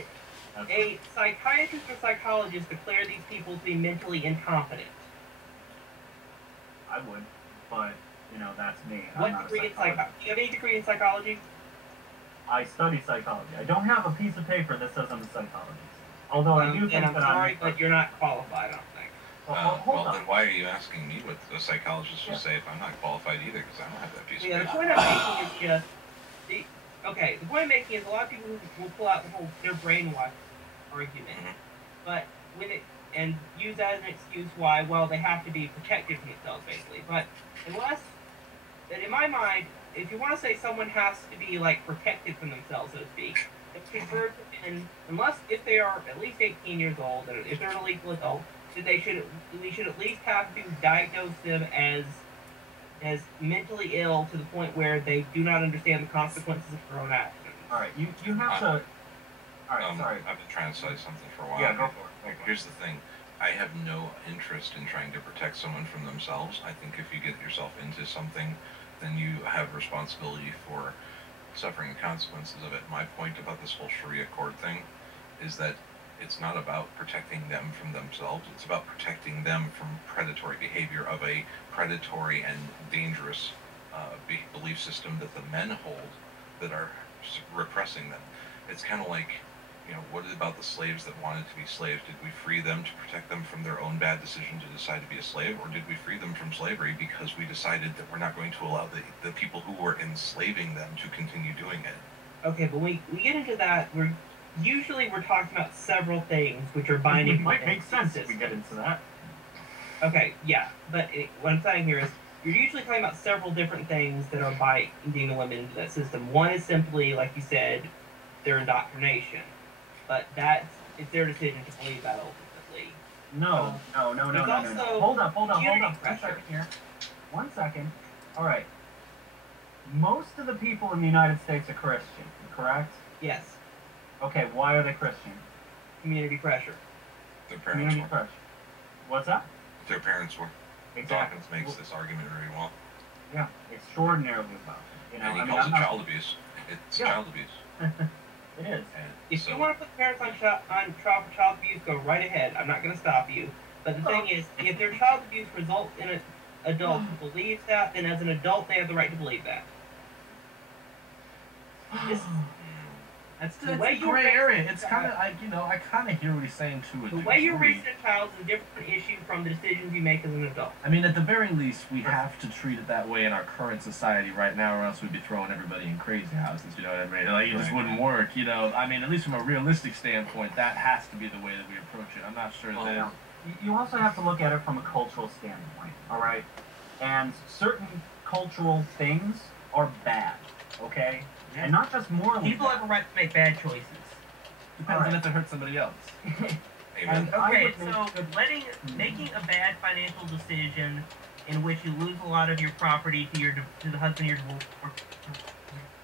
a psychiatrist or psychologist declare these people to be mentally incompetent? I would, but, you know, that's me. What I'm not degree a in psychology? Do you have any degree in psychology? I study psychology. I don't have a piece of paper that says I'm a psychologist. Although I do think I'm that sorry, but you're not qualified, I don't think. Hold on. Then why are you asking me what a psychologist will say if I'm not qualified either? Because I don't have that piece of The paper. point I'm making is just... the point I'm making is a lot of people will pull out the whole their brainwash argument, but and use that as an excuse why, well, they have to be protected from themselves, basically. But in my mind, if you want to say someone has to be, like, protected from themselves, so to speak, unless if they are at least 18 years old, and if they're an legal adult, we should at least have to diagnose them as mentally ill to the point where they do not understand the consequences of their own actions. All right, you have to. All right, sorry. I've been trying to say something for a while. Yeah, go for it. Here's the thing. I have no interest in trying to protect someone from themselves. I think if you get yourself into something, then you have responsibility for suffering the consequences of it. My point about this whole Sharia court thing is that it's not about protecting them from themselves. It's about protecting them from predatory behavior of a predatory and dangerous belief system that the men hold that are repressing them. It's kind of like what about the slaves that wanted to be slaves? Did we free them to protect them from their own bad decision to decide to be a slave, or did we free them from slavery because we decided that we're not going to allow the people who were enslaving them to continue doing it? Okay, but we get into that, we're talking about several things which are binding. It might make sense if we get into that. Okay, yeah, but what I'm saying here is you're usually talking about several different things that are binding the women into that system. One is simply, like you said, their indoctrination, but it's their decision to believe that ultimately. No. Hold up. One second here. 1 second. All right. Most of the people in the United States are Christian, correct? Yes. Okay, why are they Christian? Community pressure. Their parents Community were. pressure. What's that? Their parents were. Exactly. Dawkins makes this argument very well. Yeah, extraordinarily well. And he calls it child abuse. It's child abuse. It is. If you want to put parents on trial for child abuse, go right ahead. I'm not going to stop you. But the thing is, if their child abuse results in an adult who believes that, then as an adult they have the right to believe that. That's The a way you gray raise area. your It's kind of, I kind of hear what he's saying to The way you raise a child is a different issue from the decisions you make as an adult. I mean, at the very least, we have to treat it that way in our current society right now, or else we'd be throwing everybody in crazy houses, you know what I mean? Like, it just wouldn't work, I mean, at least from a realistic standpoint, that has to be the way that we approach it. I'm not sure that... You also have to look at it from a cultural standpoint, all right? And certain cultural things are bad, okay? And not just morally. People have a right to make bad choices. Depends on if it hurts somebody else. Amen. Okay, so making a bad financial decision in which you lose a lot of your property to the husband you're divorced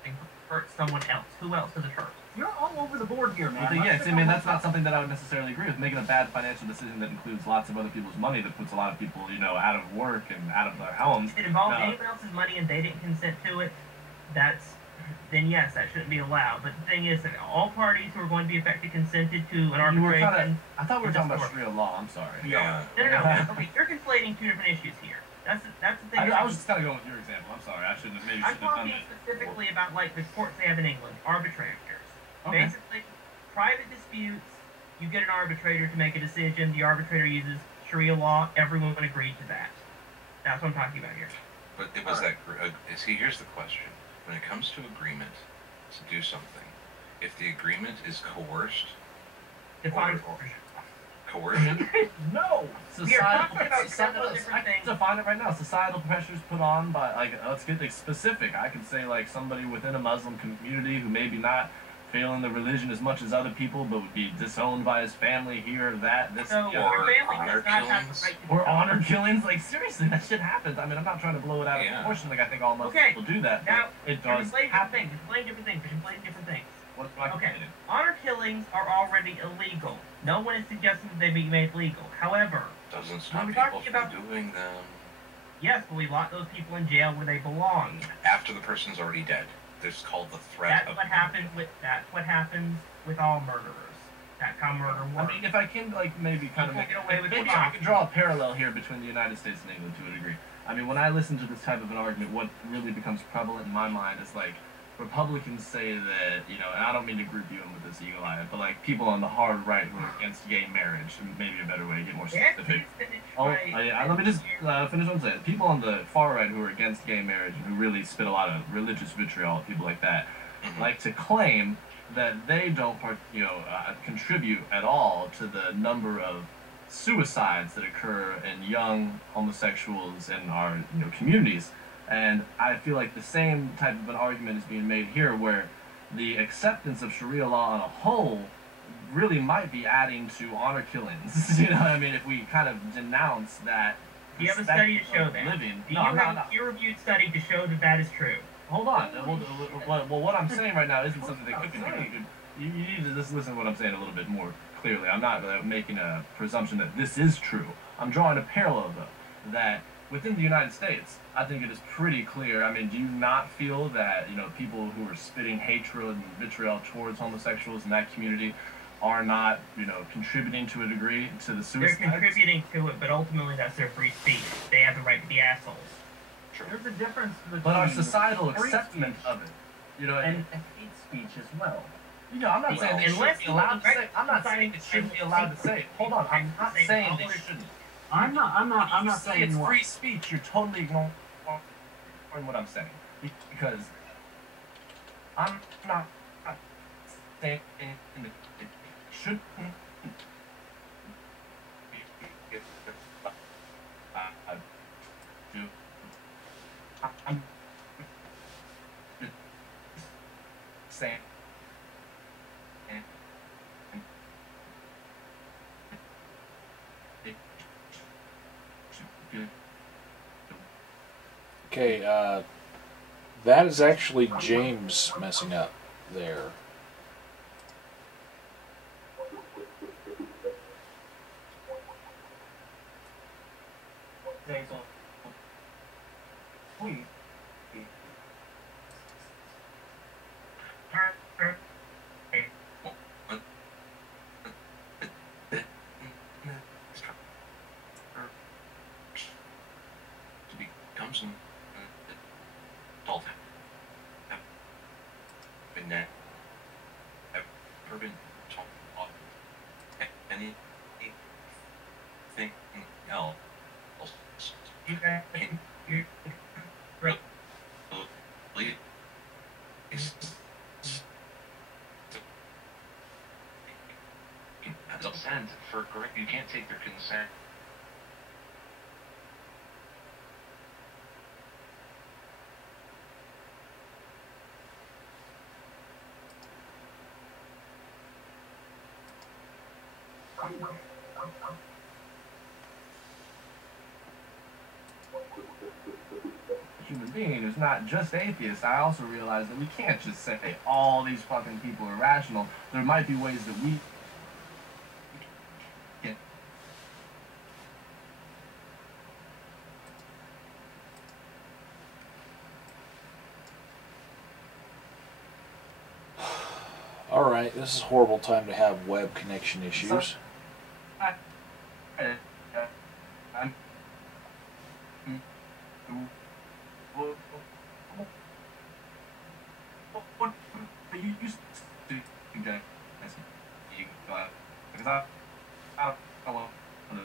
and hurt someone else. Who else does it hurt? You're all over the board here, man. Yes, I mean, that's not something that I would necessarily agree with. Making a bad financial decision that includes lots of other people's money, that puts a lot of people, out of work and out of their homes. If it involves anyone else's money and they didn't consent to it, then yes, that shouldn't be allowed. But the thing is that all parties who are going to be affected consented to an arbitration. I thought we were talking about Sharia law. I'm sorry. Yeah. No. Okay, you're conflating two different issues here. That's the thing. I was just kind of going with your example. I'm sorry. I shouldn't have I'm talking specifically about the courts they have in England, arbitrators. Okay. Basically, private disputes, you get an arbitrator to make a decision. The arbitrator uses Sharia law. Everyone agreed to that. That's what I'm talking about here. But it was see, here's the question. When it comes to agreement to do something, if the agreement is coerced, Define coercion? No! We are talking about several different things. Define it right now. Societal pressures put on by, let's get specific. I could say, somebody within a Muslim community who maybe not failing the religion as much as other people, but would be disowned by his family here, that, this, so your family does not have the right to or honor killings. Seriously, that shit happens. I mean, I'm not trying to blow it out of proportion. I think all Muslim people do that. Now, it does happen. You're conflating different things. What's my okay, honor killings are already illegal. No one is suggesting that they be made legal. However, doesn't stop people from doing them. Yes, but we lock those people in jail where they belong. After the person's already dead. It's called the threat. That's what happens with all murderers. That's how murder works. I mean, if I can, maybe kind of get away with maybe I can draw a parallel here between the United States and England to a degree. I mean, when I listen to this type of an argument, what really becomes prevalent in my mind is Republicans say that, and I don't mean to group you in with this eagle eye, but people on the hard right who are against gay marriage, maybe a better way to get more specific. Let me just finish what I'm saying. People on the far right who are against gay marriage and who really spit a lot of religious vitriol at people like that, like to claim that they don't, contribute at all to the number of suicides that occur in young homosexuals in our communities. And I feel like the same type of an argument is being made here, where the acceptance of Sharia law on a whole really might be adding to honor killings. You know what I mean? If we kind of denounce that. Do you have a study to show that? Do you have a peer-reviewed study to show that that is true? Hold on. Well, what I'm saying right now isn't something that could be. You need to just listen to what I'm saying a little bit more clearly. I'm not making a presumption that this is true. I'm drawing a parallel, though, that within the United States, I think it is pretty clear. I mean, do you not feel that, people who are spitting hatred and vitriol towards homosexuals in that community are not, contributing to a degree to the suicide? They're contributing to it, but ultimately that's their free speech. They have the right to be assholes. True. There's a difference between... But our societal acceptance of it, and hate speech as well. You know, I'm not saying they shouldn't be allowed to say. I'm not saying it shouldn't be allowed to say. Hold on, I'm not saying they shouldn't. I'm not saying it's what. free speech. You're totally ignoring what I'm saying because I'm not saying it shouldn't. I'm saying. Okay, that is actually James messing up there. Becomes an adult. Been there. Ever been taught anything else? Consent for correct. You can't take their consent. Human being is not just atheists. I also realize that we can't just say all these fucking people are rational. There might be ways that we can. Alright, this is a horrible time to have web connection issues. What you used to do, because I want to.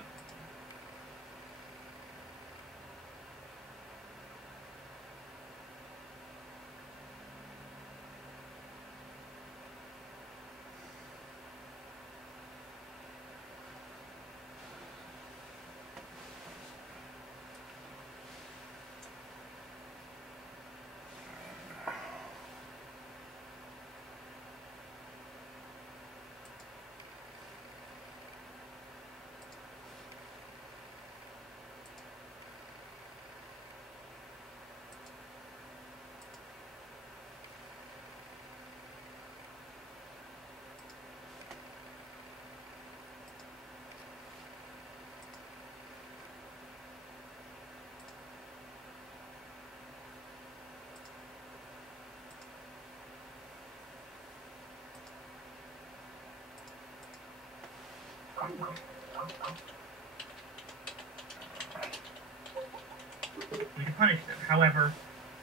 We can punish them. However,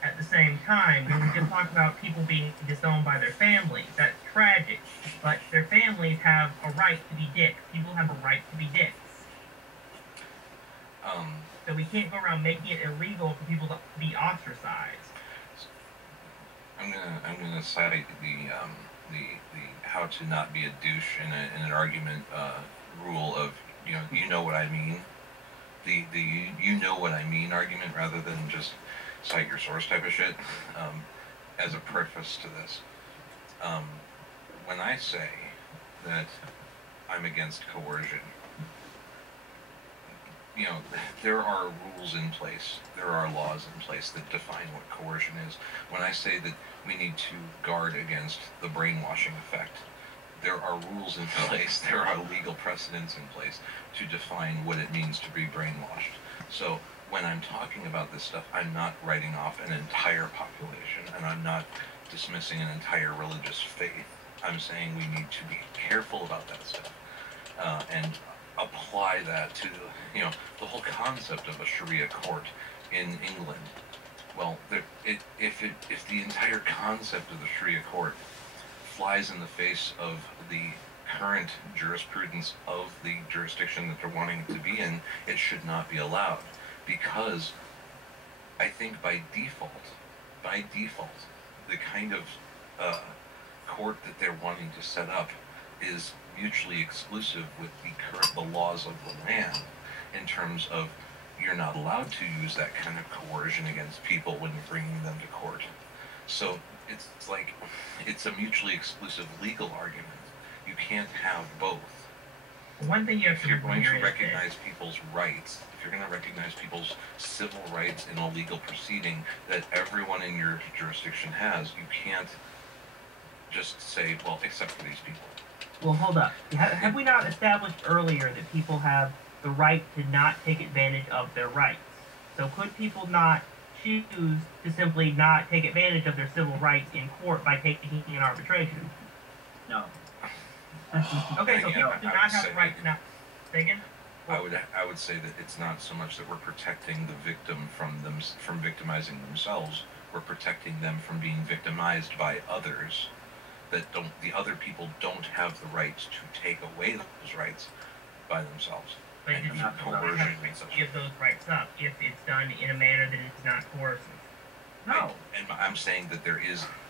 at the same time, when we just talk about people being disowned by their families, that's tragic. But their families have a right to be dicks. People have a right to be dicks. So we can't go around making it illegal for people to be ostracized. I'm gonna cite the how to not be a douche in an argument rule of you know what I mean, the you know what I mean argument rather than just cite your source type of shit. As a preface to this, when I say that I'm against coercion, there are rules in place, there are laws in place that define what coercion is. When I say that we need to guard against the brainwashing effect, there are rules in place, there are legal precedents in place to define what it means to be brainwashed. So when I'm talking about this stuff, I'm not writing off an entire population, and I'm not dismissing an entire religious faith. I'm saying we need to be careful about that stuff, and apply that to the whole concept of a Sharia court in England. Well, if the entire concept of the Sharia court flies in the face of the current jurisprudence of the jurisdiction that they're wanting to be in. It should not be allowed, because I think by default, the kind of court that they're wanting to set up is mutually exclusive with the laws of the land, in terms of you're not allowed to use that kind of coercion against people when you're bringing them to court. So it's like, it's a mutually exclusive legal argument. You can't have both. One thing you have If to you're going to remember is recognize people's rights, if you're going to recognize people's civil rights in a legal proceeding that everyone in your jurisdiction has, you can't just say, well, except for these people. Well, hold up. Have we not established earlier that people have the right to not take advantage of their rights? So could people not choose to simply not take advantage of their civil rights in court by taking an arbitration? No. Okay, so Again, people do I not would have say- the right to not. Say again? I would say that it's not so much that we're protecting the victim from victimizing themselves. We're protecting them from being victimized by others. The other people don't have the right to take away those rights by themselves. But And you use have coercion to and such. give those rights up if it's done in a manner that is not coercive. No. And I'm saying that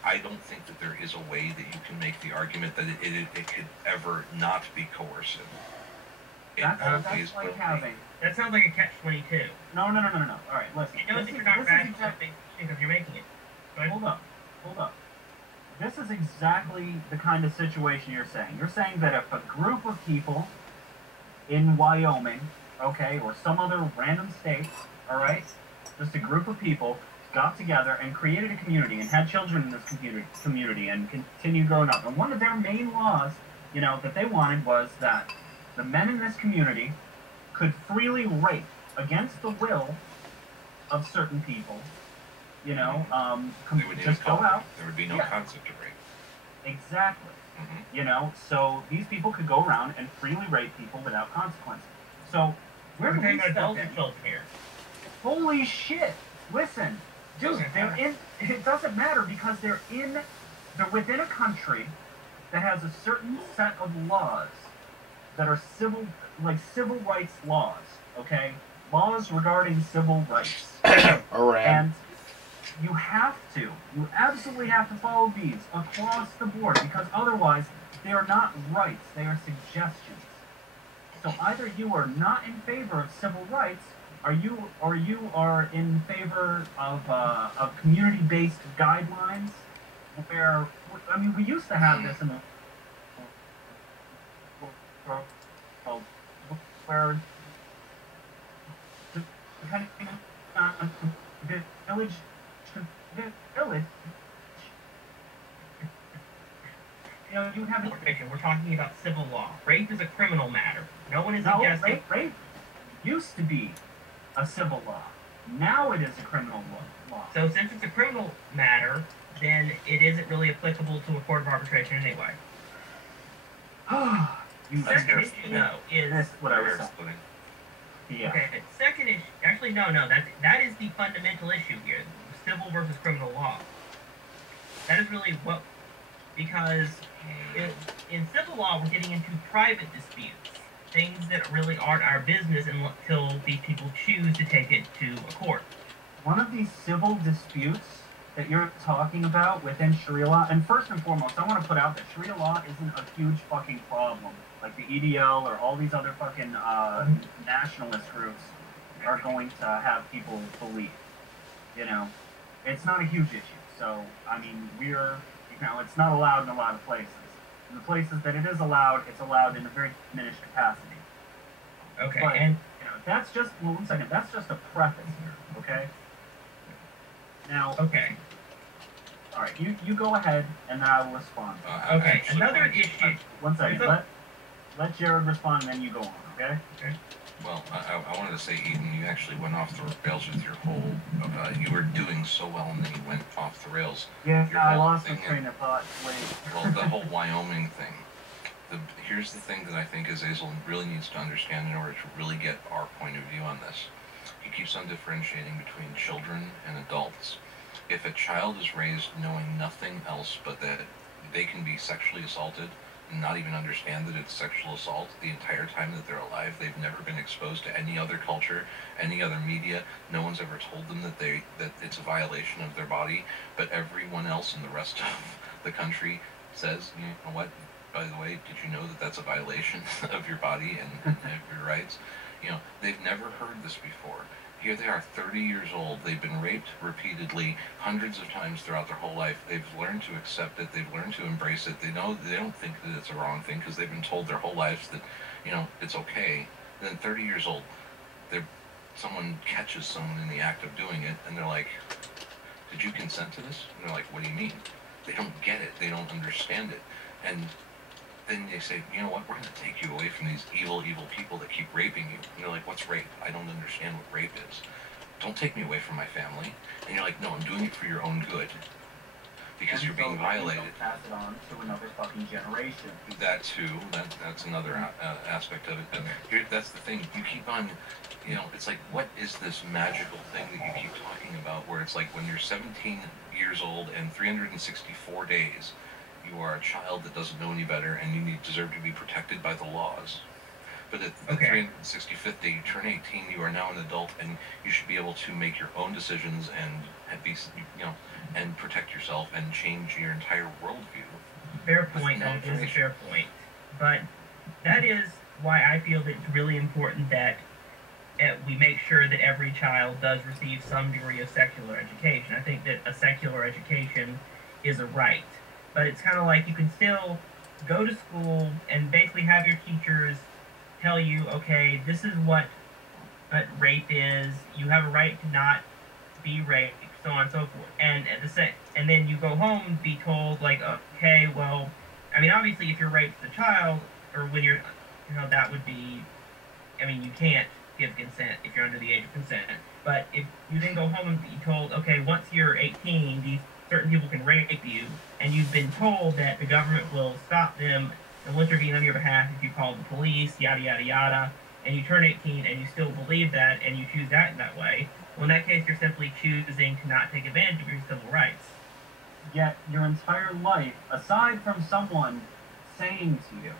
I don't think that there is a way that you can make the argument that it could ever not be coercive. That's always like will be. having. That sounds like a catch-22. No. All right, listen. It knows This that is- you're not this is rational exact- because you're making it. Go ahead. Hold up. This is exactly the kind of situation you're saying. You're saying that if a group of people in Wyoming, okay, or some other random state, all right, just a group of people got together and created a community and had children in this community and continued growing up. And one of their main laws, that they wanted was that the men in this community could freely rape against the will of certain people. They would Just go out. There would be no Yeah. concept of rape. Exactly. Mm-hmm. So these people could go around and freely rape people without consequences. So where We're do we talking about step adults in? and children here. Holy shit! Listen, dude, Doesn't they're matter. in. It doesn't matter because they're within a country that has a certain set of laws that are civil rights laws. Okay, laws regarding civil rights. Iran. And you absolutely have to follow these across the board, because otherwise they are not rights, they are suggestions. So either you are not in favor of civil rights, or you are in favor of community-based guidelines, where, we used to have this in the where depending on the village to village, you have We're talking about civil law. Rape is a criminal matter. No one is no suggesting. rape used to be a civil law. Now it is a criminal law. So since it's a criminal matter, then it isn't really applicable to a court of arbitration anyway. Second fair. issue, though, is That's what I was Hair saying. splitting. Yeah. okay. Second issue, actually, no. That is the fundamental issue here: civil versus criminal law. That is really because in civil law we're getting into private disputes, things that really aren't our business until these people choose to take it to a court. One of these civil disputes that you're talking about within Sharia law, and first and foremost, I want to put out that Sharia law isn't a huge fucking problem. Like the EDL or all these other fucking nationalist groups are going to have people believe. It's not a huge issue. So, it's not allowed in a lot of places. In the places that it is allowed, it's allowed in a very diminished capacity. Okay, But, and that's just, one second, that's just a preface here, okay? Now, okay, all right, you go ahead, and then I will respond. I okay. actually Another want- issue. One second, So- let Jared respond, and then you go on, okay? Well, I wanted to say, Eden, you actually went off the rails with your whole. You were doing so well, and then you went off the rails. Yeah, Your I whole lost the thing train of thought. Wait. Well, the whole Wyoming thing. Here's the thing that I think Azazel really needs to understand in order to really get our point of view on this. He keeps on differentiating between children and adults. If a child is raised knowing nothing else but that they can be sexually assaulted and not even understand that it's sexual assault the entire time that they're alive. They've never been exposed to any other culture, any other media. No one's ever told them that it's a violation of their body, but everyone else in the rest of the country says, you know what, by the way, did you know that that's a violation of your body and of your rights? You know, they've never heard this before. Here they are, 30 years old. They've been raped repeatedly, hundreds of times throughout their whole life. They've learned to accept it. They've learned to embrace it. They don't think that it's a wrong thing because they've been told their whole lives that, you know, it's okay. And then 30 years old, someone catches someone in the act of doing it, and they're like, "Did you consent to this?" And they're like, "What do you mean?" They don't get it. They don't understand it. And then they say, you know what, we're going to take you away from these evil, evil people that keep raping you. And you're like, what's rape? I don't understand what rape is. Don't take me away from my family. And you're like, no, I'm doing it for your own good. Because and you're being violated. Pass it on to another fucking generation. That too. That's another aspect of it. But here, that's the thing. You keep on, you know, it's like, what is this magical thing that you keep talking about where it's like when you're 17 years old and 364 days, you are a child that doesn't know any better, and you deserve to be protected by the laws. But at the 365th day, you turn 18, you are now an adult, and you should be able to make your own decisions and be, you know, and protect yourself and change your entire worldview. Fair point. That is a fair point. But that is why I feel that it's really important that we make sure that every child does receive some degree of secular education. I think that a secular education is a right. But it's kind of like you can still go to school and basically have your teachers tell you, okay, this is what rape is. You have a right to not be raped, so on and so forth. And then you go home and be told, like, okay, well, I mean, obviously, if you're raped as a child, or when you're, you know, that would be, I mean, you can't give consent if you're under the age of consent. But if you then go home and be told, okay, once you're 18, these certain people can rape you, and you've been told that the government will stop them and will intervene on your behalf if you call the police, yada, yada, yada, and you turn 18 and you still believe that and you choose to act that way, well, in that case, you're simply choosing to not take advantage of your civil rights. Yet your entire life, aside from someone saying to you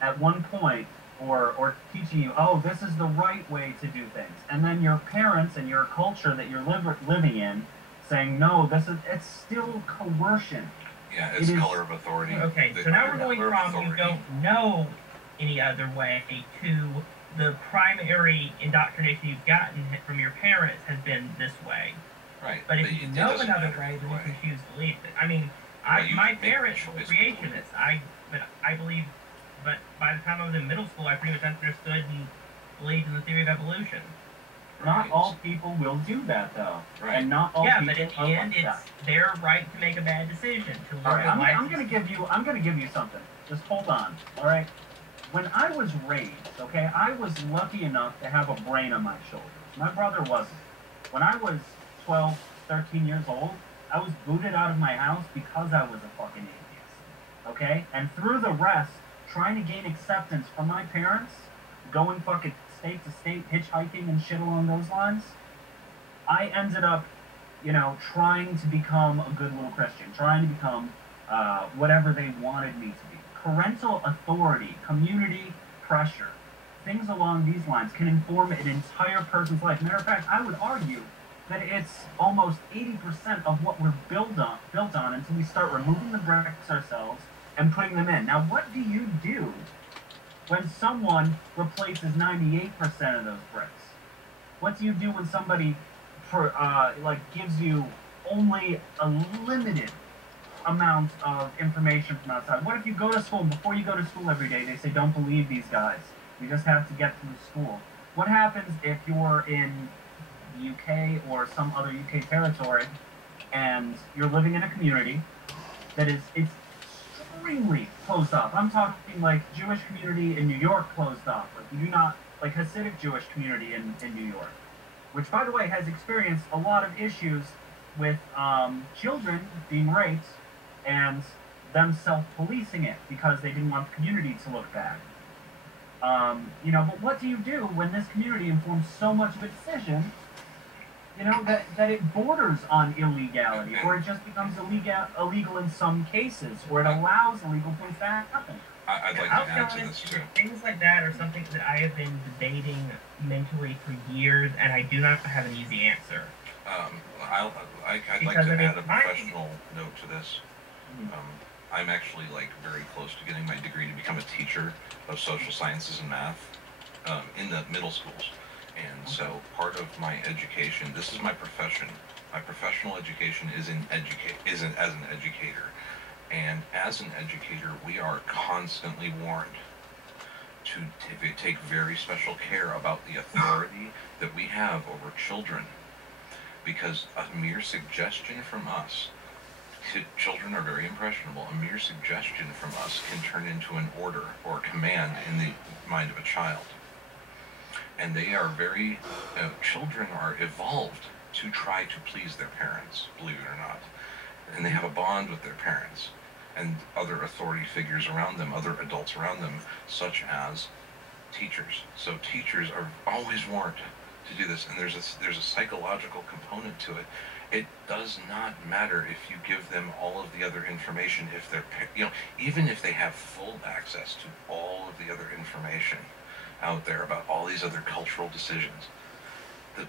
at one point, or teaching you, oh, this is the right way to do things, and then your parents and your culture that you're living in saying, no, it's still coercion. Yeah, it's color of authority. Okay, so now we're going from you don't know any other way to the primary indoctrination you've gotten from your parents has been this way. Right. But if you know another way, then you can choose to believe it. I mean, my parents were creationists. I believe, but by the time I was in middle school, I pretty much understood and believed in the theory of evolution. Not all people will do that, though. Right. And not all people but in the end, it's their right to make a bad decision. All right, I'm gonna give you something. Just hold on. All right. When I was raised, okay, I was lucky enough to have a brain on my shoulders. My brother wasn't. When I was 12, 13 years old, I was booted out of my house because I was a fucking atheist. Okay? And through the rest, trying to gain acceptance from my parents, going fucking state to state, hitchhiking and shit along those lines, I ended up, you know, trying to become a good little Christian, trying to become whatever they wanted me to be. Parental authority, community pressure, things along these lines can inform an entire person's life. Matter of fact, I would argue that it's almost 80% of what we're built on until we start removing the bricks ourselves and putting them in. Now, what do you do when someone replaces 98% of those bricks? What do you do when somebody gives you only a limited amount of information from outside? What if you go to school, and before you go to school every day, they say, don't believe these guys. You just have to get through school. What happens if you're in the UK or some other UK territory and you're living in a community that is extremely closed off? I'm talking like Jewish community in New York closed off. Like you do not, like Hasidic Jewish community in New York, which by the way has experienced a lot of issues with children being raped and them self-policing it because they didn't want the community to look bad. But what do you do when this community informs so much of a decision You know, that it borders on illegality, or it just becomes illegal in some cases, or it allows illegal things to happen. I'd like to add to this too. Things like that are something that I have been debating mentally for years, and I do not have an easy answer. I'd like to add a professional note to this. I'm actually very close to getting my degree to become a teacher of social sciences and math in the middle schools. And so part of my education, this is my profession. My professional education is as an educator. And as an educator, we are constantly warned to take very special care about the authority that we have over children. Because a mere suggestion from us, children are very impressionable, a mere suggestion from us can turn into an order or a command in the mind of a child. And they are children are evolved to try to please their parents, believe it or not. And they have a bond with their parents and other authority figures around them, other adults around them, such as teachers. So teachers are always warned to do this, and there's a psychological component to it. It does not matter if you give them all of the other information, if they're, even if they have full access to all of the other information out there about all these other cultural decisions. The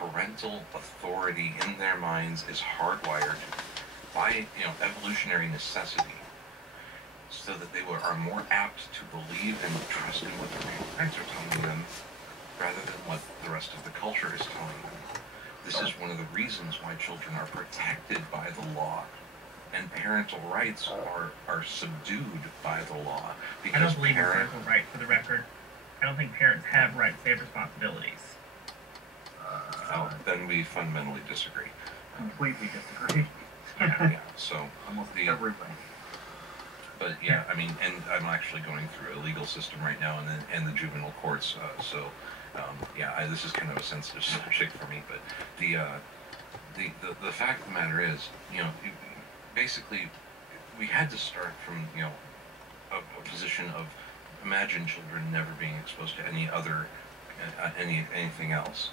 parental authority in their minds is hardwired by, evolutionary necessity, so that they are more apt to believe and trust in what their parents are telling them rather than what the rest of the culture is telling them. This is one of the reasons why children are protected by the law, and parental rights are subdued by the law. Because I don't believe in parental rights, for the record. I don't think parents have rights, they have responsibilities. Then we fundamentally disagree. Completely disagree. Yeah, so almost everything. But yeah, I mean, and I'm actually going through a legal system right now and the juvenile courts. This is kind of a sensitive subject for me. But the fact of the matter is, basically, we had to start from a position of imagine children never being exposed to any other anything else.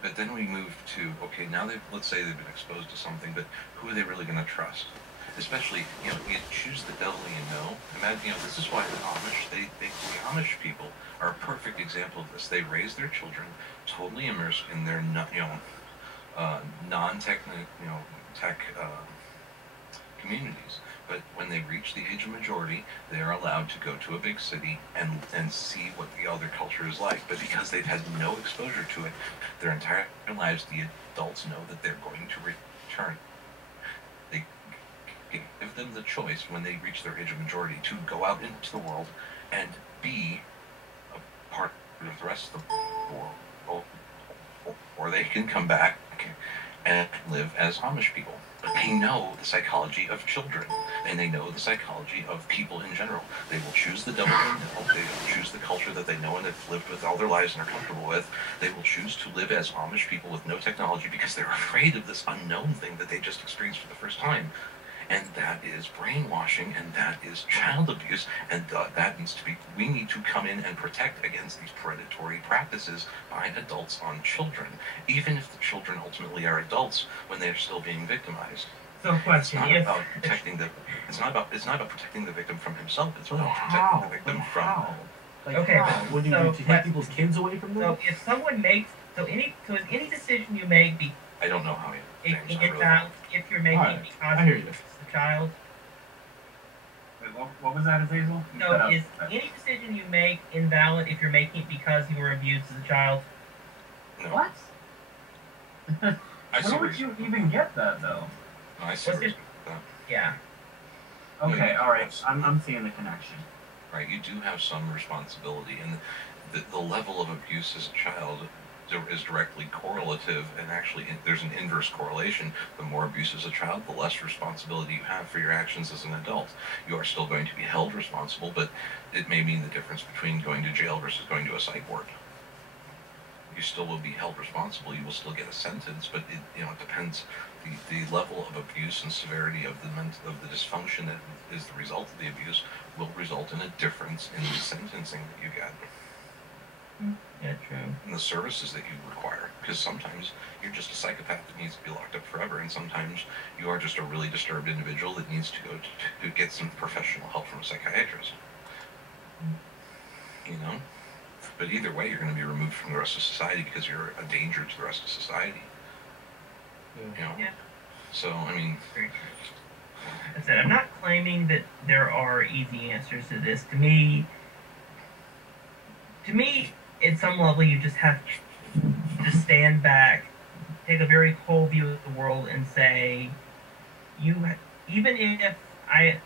But then we moved to, okay, now let's say they've been exposed to something, but who are they really going to trust? Especially, you choose the devil you know. Imagine, this is why the Amish, the Amish people are a perfect example of this. They raise their children totally immersed in their, non-tech, tech communities. But when they reach the age of majority, they are allowed to go to a big city and see what the other culture is like. But because they've had no exposure to it their entire lives, the adults know that they're going to return. They give them the choice when they reach their age of majority to go out into the world and be a part of the rest of the world. Or they can come back and live as Amish people. But they know the psychology of children, and they know the psychology of people in general. They will choose the devil they know, they will choose the culture that they know and have lived with all their lives and are comfortable with. They will choose to live as Amish people with no technology because they're afraid of this unknown thing that they just experienced for the first time. And that is brainwashing, and that is child abuse, and that needs to be, we need to come in and protect against these predatory practices by adults on children, even if the children ultimately are adults when they're still being victimized. So question, it's not about protecting it's not about protecting the victim from himself, it's about protecting the victim from... Okay, what do you do? To take people's kids away from them? So if someone makes, is any decision you make I don't know how you... if you're making right, because I hear you. the child. Wait, what was that, Azazel? So is any decision you make invalid if you're making it because you were abused as a child? No. What? Where would you even get that, though? No, I see where Yeah. Okay, alright, I'm seeing the connection. Right, you do have some responsibility, and the level of abuse as a child is directly correlative, and actually there's an inverse correlation. The more abuse as a child, the less responsibility you have for your actions as an adult. You are still going to be held responsible, but it may mean the difference between going to jail versus going to a psych ward. You still will be held responsible, you will still get a sentence, but it depends. The level of abuse and severity of the dysfunction that is the result of the abuse will result in a difference in the sentencing that you get. Yeah, true. And the services that you require. Because sometimes you're just a psychopath that needs to be locked up forever, and sometimes you are just a really disturbed individual that needs to go to get some professional help from a psychiatrist. You know? But either way, you're going to be removed from the rest of society because you're a danger to the rest of society. You know? Yeah. So, I mean... I said, I'm not claiming that there are easy answers to this. To me, at some level, you just have to stand back, take a very cold view of the world, and say, even if I...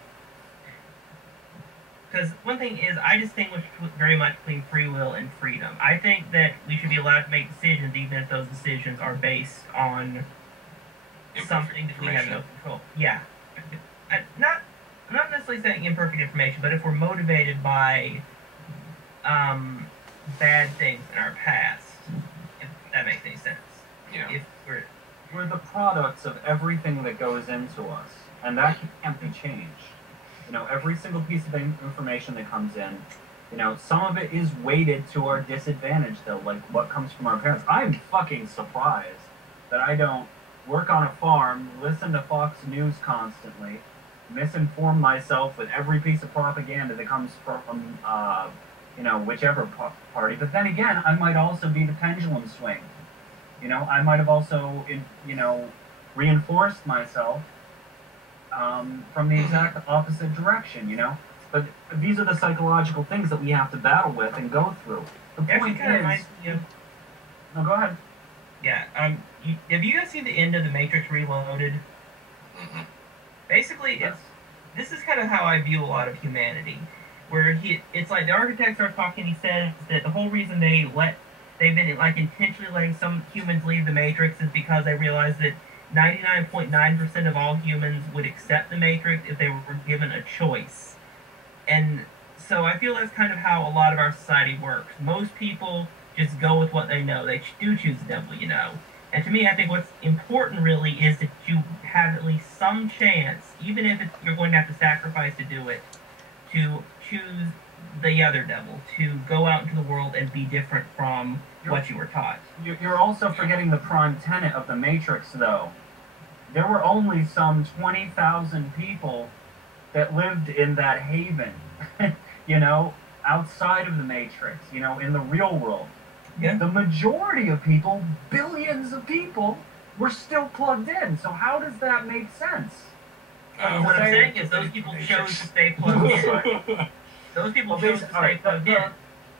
Because one thing is, I distinguish very much between free will and freedom. I think that we should be allowed to make decisions, even if those decisions are based on something that we have no control. Yeah. I'm not necessarily saying imperfect information, but if we're motivated by bad things in our past, if that makes any sense. Yeah. If We're the products of everything that goes into us, and that can't be changed. You know, every single piece of information that comes in, you know, some of it is weighted to our disadvantage, though, like what comes from our parents. I'm fucking surprised that I don't work on a farm, listen to Fox News constantly, misinform myself with every piece of propaganda that comes from, you know, whichever party. But then again, I might also be the pendulum swing. You know, I might have also, you know, reinforced myself from the exact opposite direction, you know? But these are the psychological things that we have to battle with and go through. The point is... No, go ahead. Yeah, have you guys seen the end of The Matrix Reloaded? Mm-hmm. Basically, this is kind of how I view a lot of humanity, where it's like the architects are talking. He says that the whole reason they've been like intentionally letting some humans leave the Matrix is because they realize that 99.9% of all humans would accept the Matrix if they were given a choice. And so I feel that's kind of how a lot of our society works. Most people just go with what they know. They do choose the devil, you know. And to me, I think what's important really is that you have at least some chance, even if you're going to have to sacrifice to do it, to choose the other devil, to go out into the world and be different from what you were taught. You're also forgetting the prime tenet of the Matrix, though. There were only some 20,000 people that lived in that haven, you know, outside of the Matrix, you know, in the real world. Yeah. The majority of people, billions of people, were still plugged in. So how does that make sense? What I'm saying is those people chose to stay plugged in. Those people chose to stay plugged in.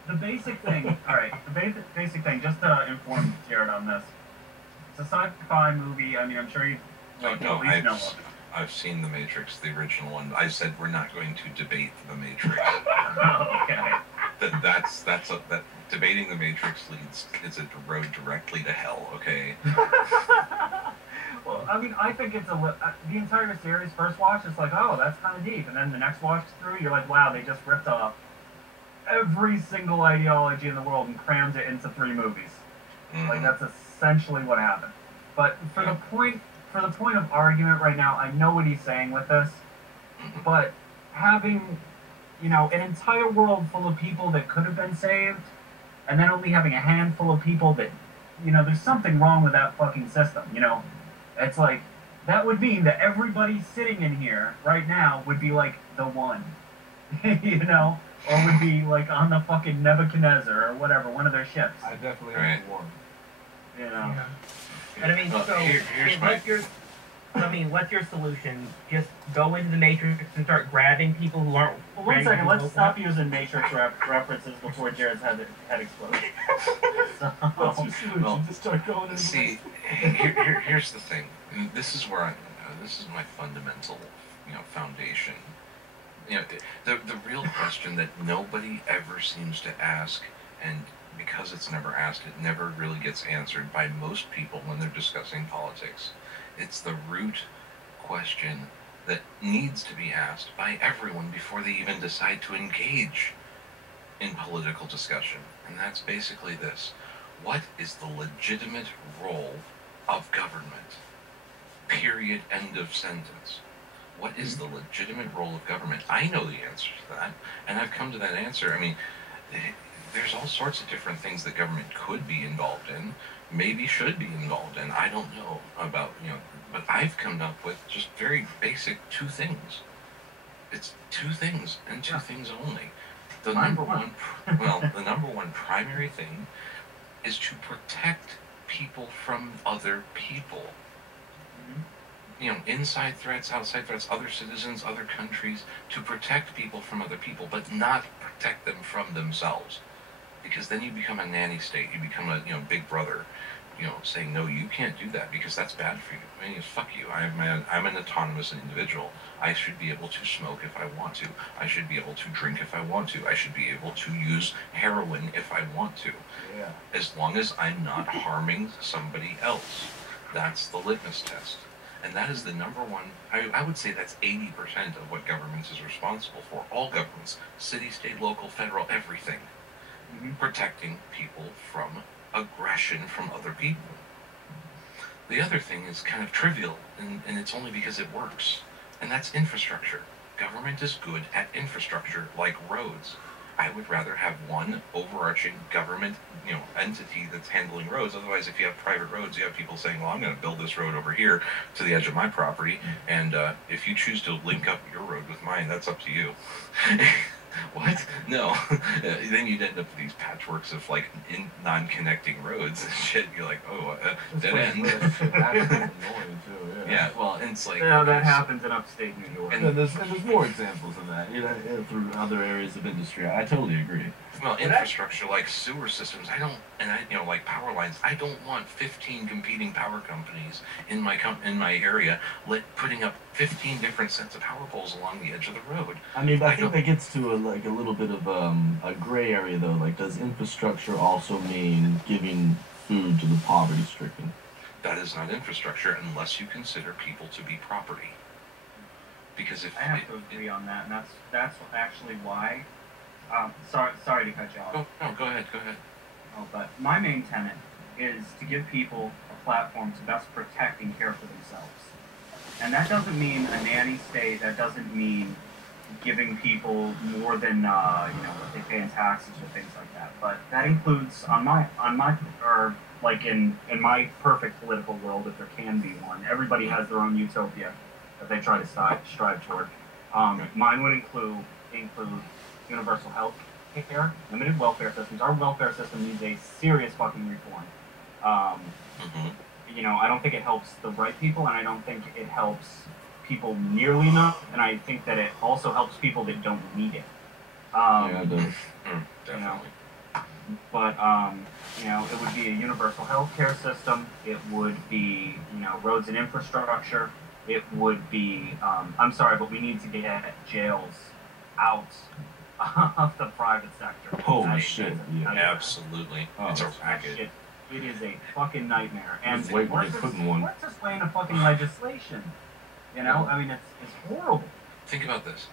The basic thing, alright, the basic thing, just to inform Jared on this. It's a sci-fi movie. I mean, I'm sure you at least know of it. I've seen The Matrix, the original one. I said we're not going to debate The Matrix. Okay. That debating The Matrix is a road directly to hell. Okay. Well, I mean, I think it's the entire series. First watch, it's like, oh, that's kind of deep, and then the next watch through, you're like, wow, they just ripped off every single ideology in the world and crammed it into 3 movies. Mm-hmm. Like that's essentially what happened. But for the point of argument right now, I know what he's saying with this, but having, you know, an entire world full of people that could have been saved, and then only having a handful of people that, you know, there's something wrong with that fucking system, you know? It's like, that would mean that everybody sitting in here right now would be like the one, you know? Or would be like on the fucking Nebuchadnezzar or whatever, one of their ships. I definitely Right. am one. You know? Yeah. And I mean, Well, so here's what's your solution? Just go into the Matrix and start grabbing people who aren't. Well, one ready second, to let's go stop for using Matrix references before Jared's head exploded. What's your solution? Well, Just start going into See, here's the thing. And this is where this is my fundamental, you know, foundation. You know, the real question that nobody ever seems to ask, and because it's never asked, it never really gets answered by most people when they're discussing politics. It's the root question that needs to be asked by everyone before they even decide to engage in political discussion. And that's basically this. What is the legitimate role of government? Period. End of sentence. What is the legitimate role of government? I know the answer to that, and I've come to that answer. I mean, there's all sorts of different things that government could be involved in, maybe should be involved in. I don't know about, but I've come up with just very basic two things. It's two things and two things only. The number one primary thing is to protect people from other people. Inside threats, outside threats, other citizens, other countries, to protect people from other people, but not protect them from themselves. Because then you become a nanny state. You become a, big brother, saying, no, you can't do that because that's bad for you. I mean, fuck you. I'm an autonomous individual. I should be able to smoke if I want to. I should be able to drink if I want to. I should be able to use heroin if I want to. Yeah. As long as I'm not harming somebody else. That's the litmus test. And that is the number one, I would say that's 80% of what governments is responsible for. All governments, city, state, local, federal, everything. Protecting people from aggression from other people. The other thing is kind of trivial, and it's only because it works. And that's infrastructure. Government is good at infrastructure, like roads. I would rather have one overarching government, entity that's handling roads. Otherwise, if you have private roads, you have people saying, well, I'm going to build this road over here to the edge of my property, and if you choose to link up your road with mine, that's up to you. What? No. Then you'd end up with these patchworks of, non-connecting roads and shit. You're like, oh, dead end. That's annoying, too, Yeah, well, and it's like... Yeah, that happens in upstate New York. And there's more examples of that, through other areas of industry. I totally agree. Well, infrastructure like sewer systems, like power lines, I don't want 15 competing power companies in my area putting up 15 different sets of power poles along the edge of the road. I mean, I think that gets to a little bit of a gray area, though. Like, does infrastructure also mean giving food to the poverty-stricken? That is not infrastructure unless you consider people to be property. Because if I have to agree on that, and that's actually why. Sorry to cut you off. No, go ahead. Oh, but my main tenet is to give people a platform to best protect and care for themselves. And that doesn't mean a nanny state. That doesn't mean giving people more than what they pay in taxes or things like that. But that includes in my perfect political world, if there can be one. Everybody has their own utopia that they try to strive toward. Mine would include universal health care, limited welfare systems. Our welfare system needs a serious fucking reform. I don't think it helps the right people, and I don't think it helps people nearly enough, and I think that it also helps people that don't need it. Yeah, it does. Definitely. But it would be a universal health care system. It would be, roads and infrastructure. It would be, I'm sorry, but we need to get jails out of the private sector. Holy shit. Yeah. Absolutely. It's a racket. It is a fucking nightmare. And we're putting one. What's this way in a fucking legislation? I mean, it's horrible. Think about this.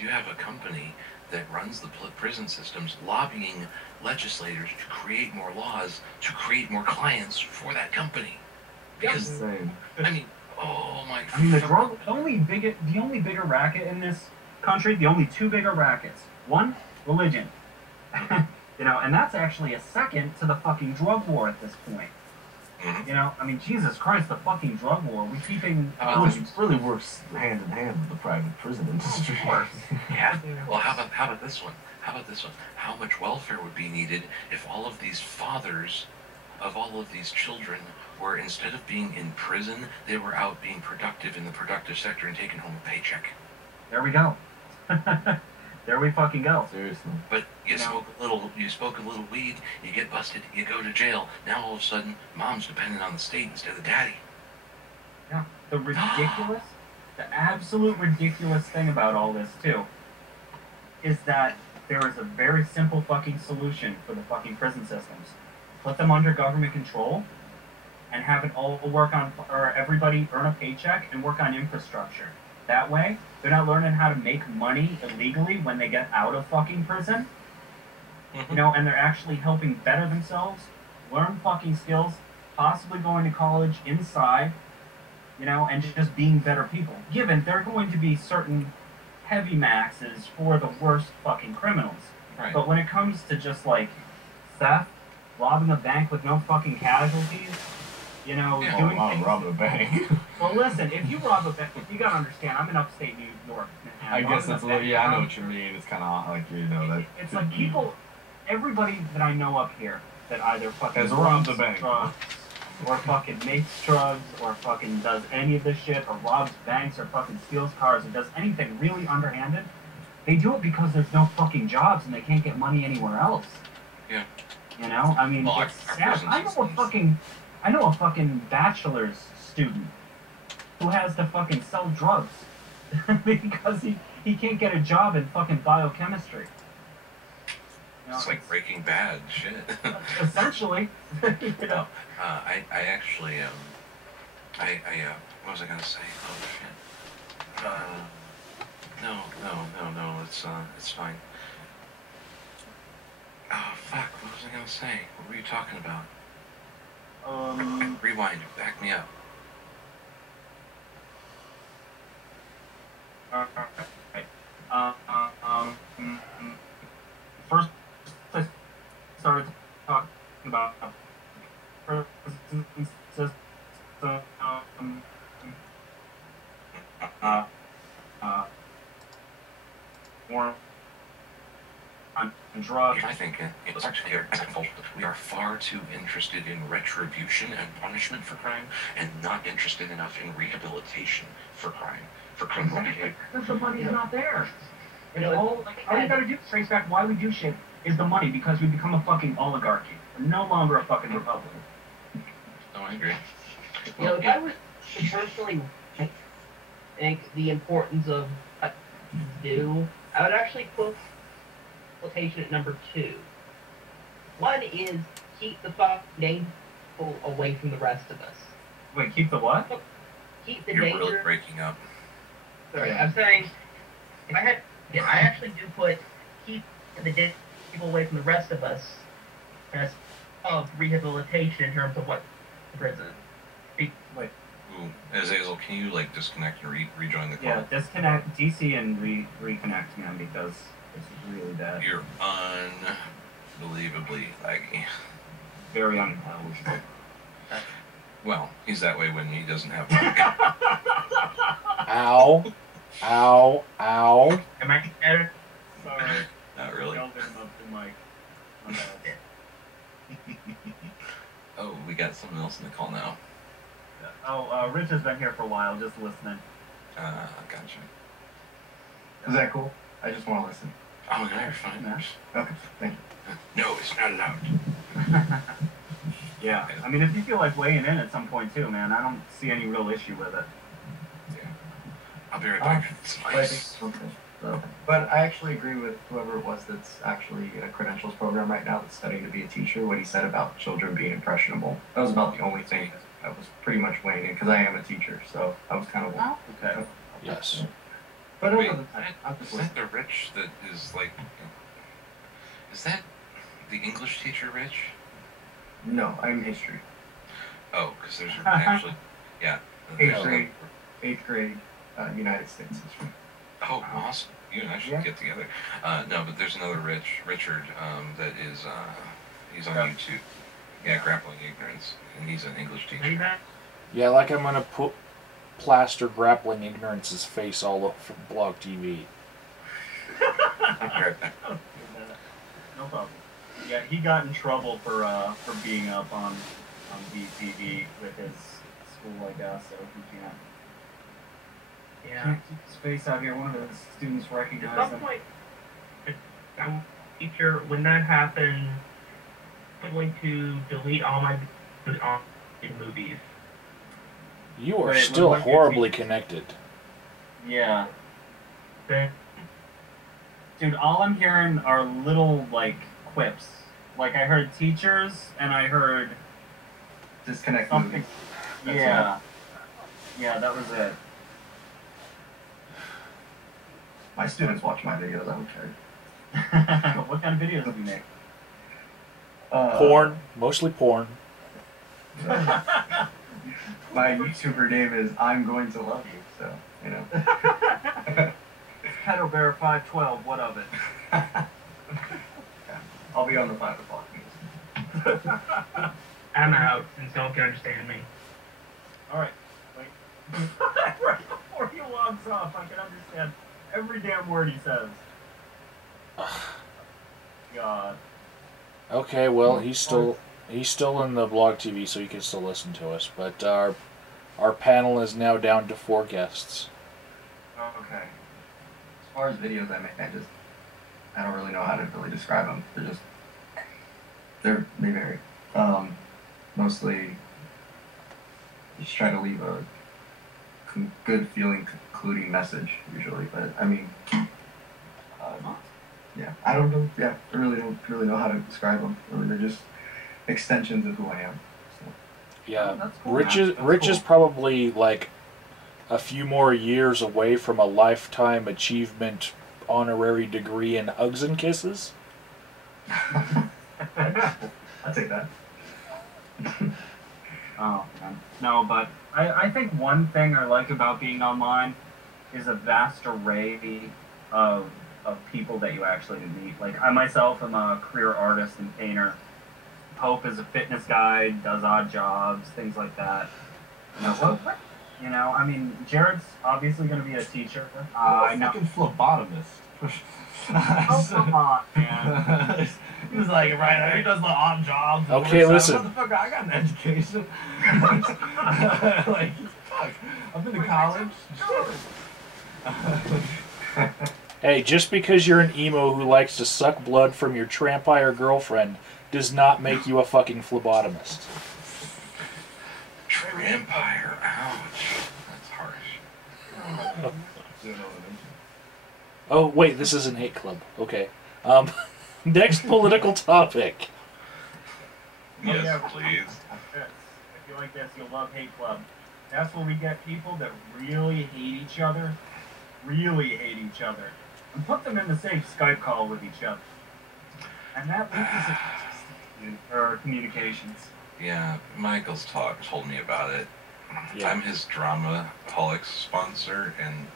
You have a company that runs the prison systems lobbying legislators to create more laws, to create more clients for that company. Because, I mean, oh my... I mean, the only bigger racket in this country, the only two bigger rackets. One, religion. And that's actually a second to the fucking drug war at this point. I mean, Jesus Christ, the fucking drug war. We're keeping... which really works hand in hand with the private prison industry. Of course. Yeah. Well, how about this one? How much welfare would be needed if all of these fathers of all of these children were, instead of being in prison, they were out being productive in the productive sector and taking home a paycheck? There we go. There we fucking go. Seriously. But you smoke a little weed, you get busted, you go to jail. Now all of a sudden, mom's dependent on the state instead of daddy. Yeah. The absolute ridiculous thing about all this too, is that there is a very simple fucking solution for the fucking prison systems. Put them under government control, and have it all work on, or everybody earn a paycheck and work on infrastructure. That way, they're not learning how to make money illegally when they get out of fucking prison. And they're actually helping better themselves, learn fucking skills, possibly going to college inside, and just being better people. Given there are going to be certain heavy maxes for the worst fucking criminals. Right. But when it comes to just like theft, robbing a bank with no fucking casualties, you know, Yeah. doing I'll things. rob a bank. Well, listen, if you rob a bank, you gotta understand, I'm in upstate New York. Man. I guess Robbing that's a a little, bank yeah, I know around what you here- mean. It's kind of like, you know, that. It's like people, everybody that I know up here that either fucking Has robbed robs a bank. drugs, or fucking makes drugs, or fucking does any of this shit, or robs banks, or fucking steals cars, or does anything really underhanded, they do it because there's no fucking jobs and they can't get money anywhere else. Yeah. You know, I mean, Well, it's our sad. prison I know a fucking bachelor's student who has to fucking sell drugs because he can't get a job in fucking biochemistry. You know, It's like Breaking Bad shit. essentially. You know. I actually what was I gonna say? Oh shit. No. It's fine. Oh fuck. What was I gonna say? What were you talking about? Rewind. Back me up. First, I started talking about prison system, war on drugs. I think it was actually we are far too interested in retribution and punishment for crime, and not interested enough in rehabilitation for crime, for criminal behavior. Because the money's not there. You know, All you gotta do, trace back why we do shit, is the money, because we become a fucking oligarchy. We're no longer a fucking republic. No, I agree. You know, if I was to personally think the importance of what to do, I would actually put quotation at number 2. One is keep the fucking people away from the rest of us. Wait, keep the what? Keep the You're danger. really breaking up. Sorry, I'm saying if I actually do put keep the people away from the rest of us as of rehabilitation in terms of what prison. Wait. Ooh, Azazel, can you like disconnect and rejoin the call? Yeah, disconnect DC and reconnect, man, because it's really bad. You're unbelievably laggy. Very unintelligible. Well, he's that way when he doesn't have Ow. Ow. Ow. Am I better? Sorry. Not really. Yelled him up the mic. My bad. Oh, we got someone else in the call now. Oh, Rich has been here for a while, just listening. Gotcha. Is that cool? I just want to listen. Oh, no, you're fine. Yeah. Okay, thank you. No, it's not allowed. Yeah, I mean, if you feel like weighing in at some point too, man, I don't see any real issue with it. Yeah. I'll be right back. It's nice. Okay. So, but I actually agree with whoever it was that's actually in a credentials program right now that's studying to be a teacher, what he said about children being impressionable. That was about the only thing I was pretty much weighing in, because I am a teacher, so I was kind of... Okay. Yes. But other Wait, than that, I'm just is that listening. the Rich that is like... Is that the English teacher Rich? No, I'm history. Oh, because there's actually... Yeah. Eighth grade, United States history. Oh, awesome. You and I should get together. No, but there's another Richard, that is, he's on YouTube. Yeah, Grappling Ignorance, and he's an English teacher. Yeah, like I'm gonna put plaster Grappling Ignorance's face all over Blog TV. I'll be right back. No problem. Yeah, he got in trouble for being up on VTV with his school, I guess, so he can't. Yeah. Can't keep his face out here. One of the students At recognized some him. point, I'm teacher, when that happens, I'm going to delete all my movies. You are Wait, still what- horribly connected. Yeah. Okay. Dude, all I'm hearing are little, like, quips. Like, I heard teachers, and I heard Disconnect something. movies. That's Yeah. Yeah, that was it. My students watch my videos, I don't care. What kind of videos do you make? Porn, mostly porn. My YouTuber name is I'm Going to Love You, so, you know. Pedo Bear 512, what of it? I'll be on the 5 o'clock news. I'm out, since no one can understand me. All right, wait. Right before he logs off, I can understand every damn word he says. God. Okay, well, he's still in the blog TV, so you can still listen to us. But our panel is now down to 4 guests. Okay. As far as videos I make, I don't really know how to really describe them. They vary. Mostly, just try to leave a good feeling, concluding message usually. But I mean, yeah, I don't know. Yeah, I really don't know how to describe them. Really, they're just extensions of who I am. So. Yeah, That's cool, Rich is probably like a few more years away from a lifetime achievement honorary degree in hugs and kisses. I'll take that. Oh, man. No, but I think one thing I like about being online is a vast array of people that you actually meet. Like, I myself am a career artist and painter. Pope is a fitness guy, does odd jobs, things like that. You know, I mean, Jared's obviously going to be a teacher. I know. Fucking phlebotomist. Oh, come on, man. He was like, right, he does the odd jobs. Okay, listen. Motherfucker, I got an education. Like, fuck. I've been to college. Hey, just because you're an emo who likes to suck blood from your trampire girlfriend does not make you a fucking phlebotomist. Trampire, ouch. That's harsh. Oh, wait, this isn't Hate Club. Okay. Next political topic. Yes, yeah. please. If you like this, you'll love Hate Club. That's where we get people that really hate each other, and put them in the same Skype call with each other. And that leads to communications. Yeah, Michael's told me about it. Yeah. I'm his Dramaholics sponsor, and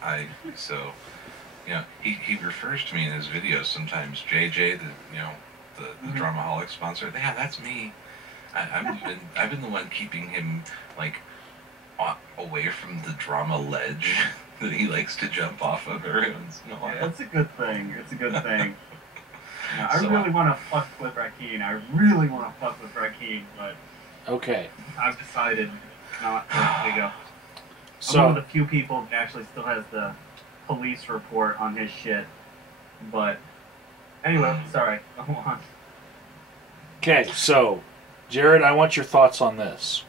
he refers to me in his videos sometimes. JJ, the Dramaholics sponsor. Yeah, that's me. I've been the one keeping him like away from the drama ledge that he likes to jump off of every once in a while. Yeah, it's a good thing. Yeah, I really want to fuck with Rakeen. But Okay. I've decided not to go. So, I'm one of the few people that actually still has the police report on his shit. But anyway, sorry. Go on. okay, so, Jared, I want your thoughts on this.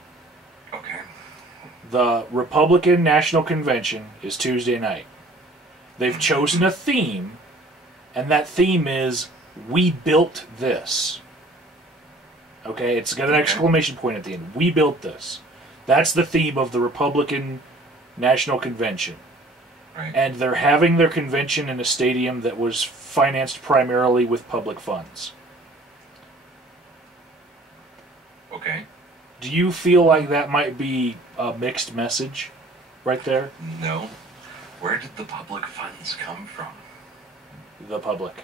Okay. The Republican National Convention is Tuesday night. They've chosen a theme, and that theme is, "We built this." Okay, it's got an exclamation point at the end. "We built this." That's the theme of the Republican National Convention. Right. And they're having their convention in a stadium that was financed primarily with public funds. Okay. Do you feel like that might be a mixed message right there? No. Where did the public funds come from? The public.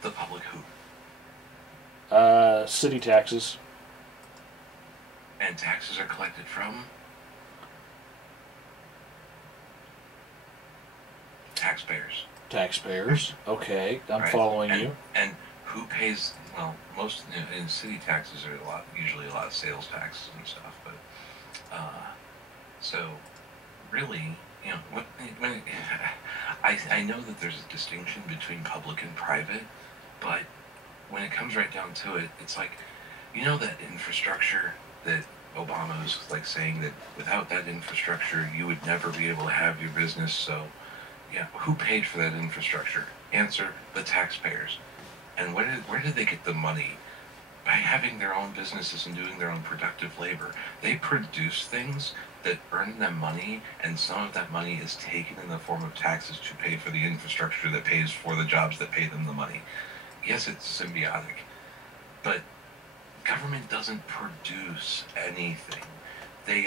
The public who? City taxes. And taxes are collected from? Taxpayers. Taxpayers. Okay, I'm Right. following and, you. And who pays? Well, most in city taxes are usually a lot of sales taxes and stuff. But so really, I know that there's a distinction between public and private, but when it comes right down to it, it's like, that infrastructure that Obama was like saying that without that infrastructure, you would never be able to have your business. So, yeah, who paid for that infrastructure? Answer: the taxpayers. And where did they get the money? By having their own businesses and doing their own productive labor. They produce things that earn them money, and some of that money is taken in the form of taxes to pay for the infrastructure that pays for the jobs that pay them the money. Yes, it's symbiotic, but government doesn't produce anything. They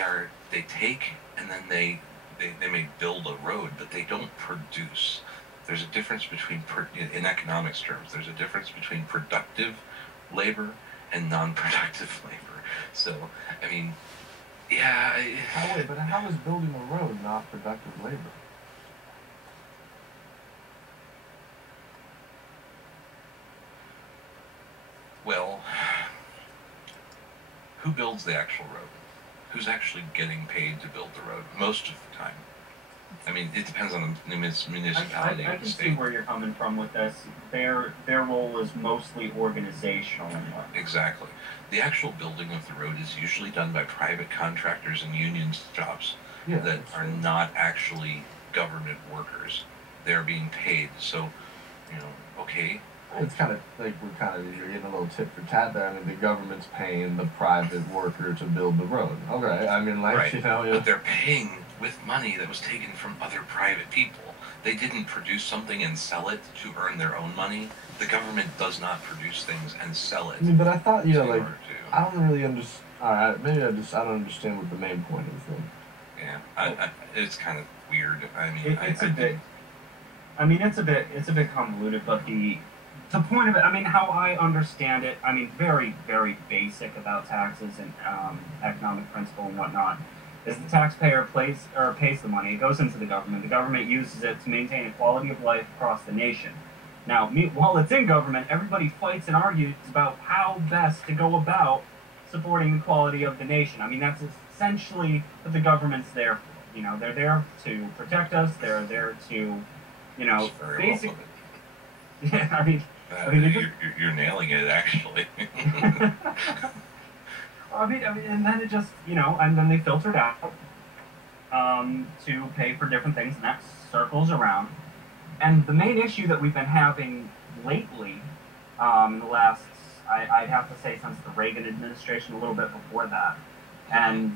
take and then they may build a road, but they don't produce. There's a difference between, in economics terms, there's a difference between productive labor and non-productive labor. So, I mean, yeah. But how is building a road not productive labor? Well, who builds the actual road? Who's actually getting paid to build the road most of the time? I mean, it depends on the municipality I or can the see state. where you're coming from with this. Their role is mostly organizational anyway. Exactly. The actual building of the road is usually done by private contractors and union jobs that are not actually government workers. They're being paid. So, okay. It's kind of like you're getting a little tit for tat there. I mean, the government's paying the private worker to build the road. Okay, I mean, like, right. Yeah. But they're paying with money that was taken from other private people. They didn't produce something and sell it to earn their own money. The government does not produce things and sell it. I mean, but I thought, I don't really understand. Alright, maybe I don't understand what the main point is then. Yeah, it's kind of weird. I mean, it's a bit convoluted, but the point of it, I mean, how I understand it, I mean, very, very basic about taxes and economic principle and whatnot, is the taxpayer pays the money. It goes into the government. The government uses it to maintain a quality of life across the nation. Now, while it's in government, everybody fights and argues about how best to go about supporting the quality of the nation. I mean, that's essentially what the government's there for. They're there to protect us. They're there to, basically. Yeah, I mean, you're nailing it, actually. I mean, and then it just, and then they filter it out to pay for different things, and that circles around. And the main issue that we've been having lately, in the last, I'd have to say since the Reagan administration, a little bit before that, and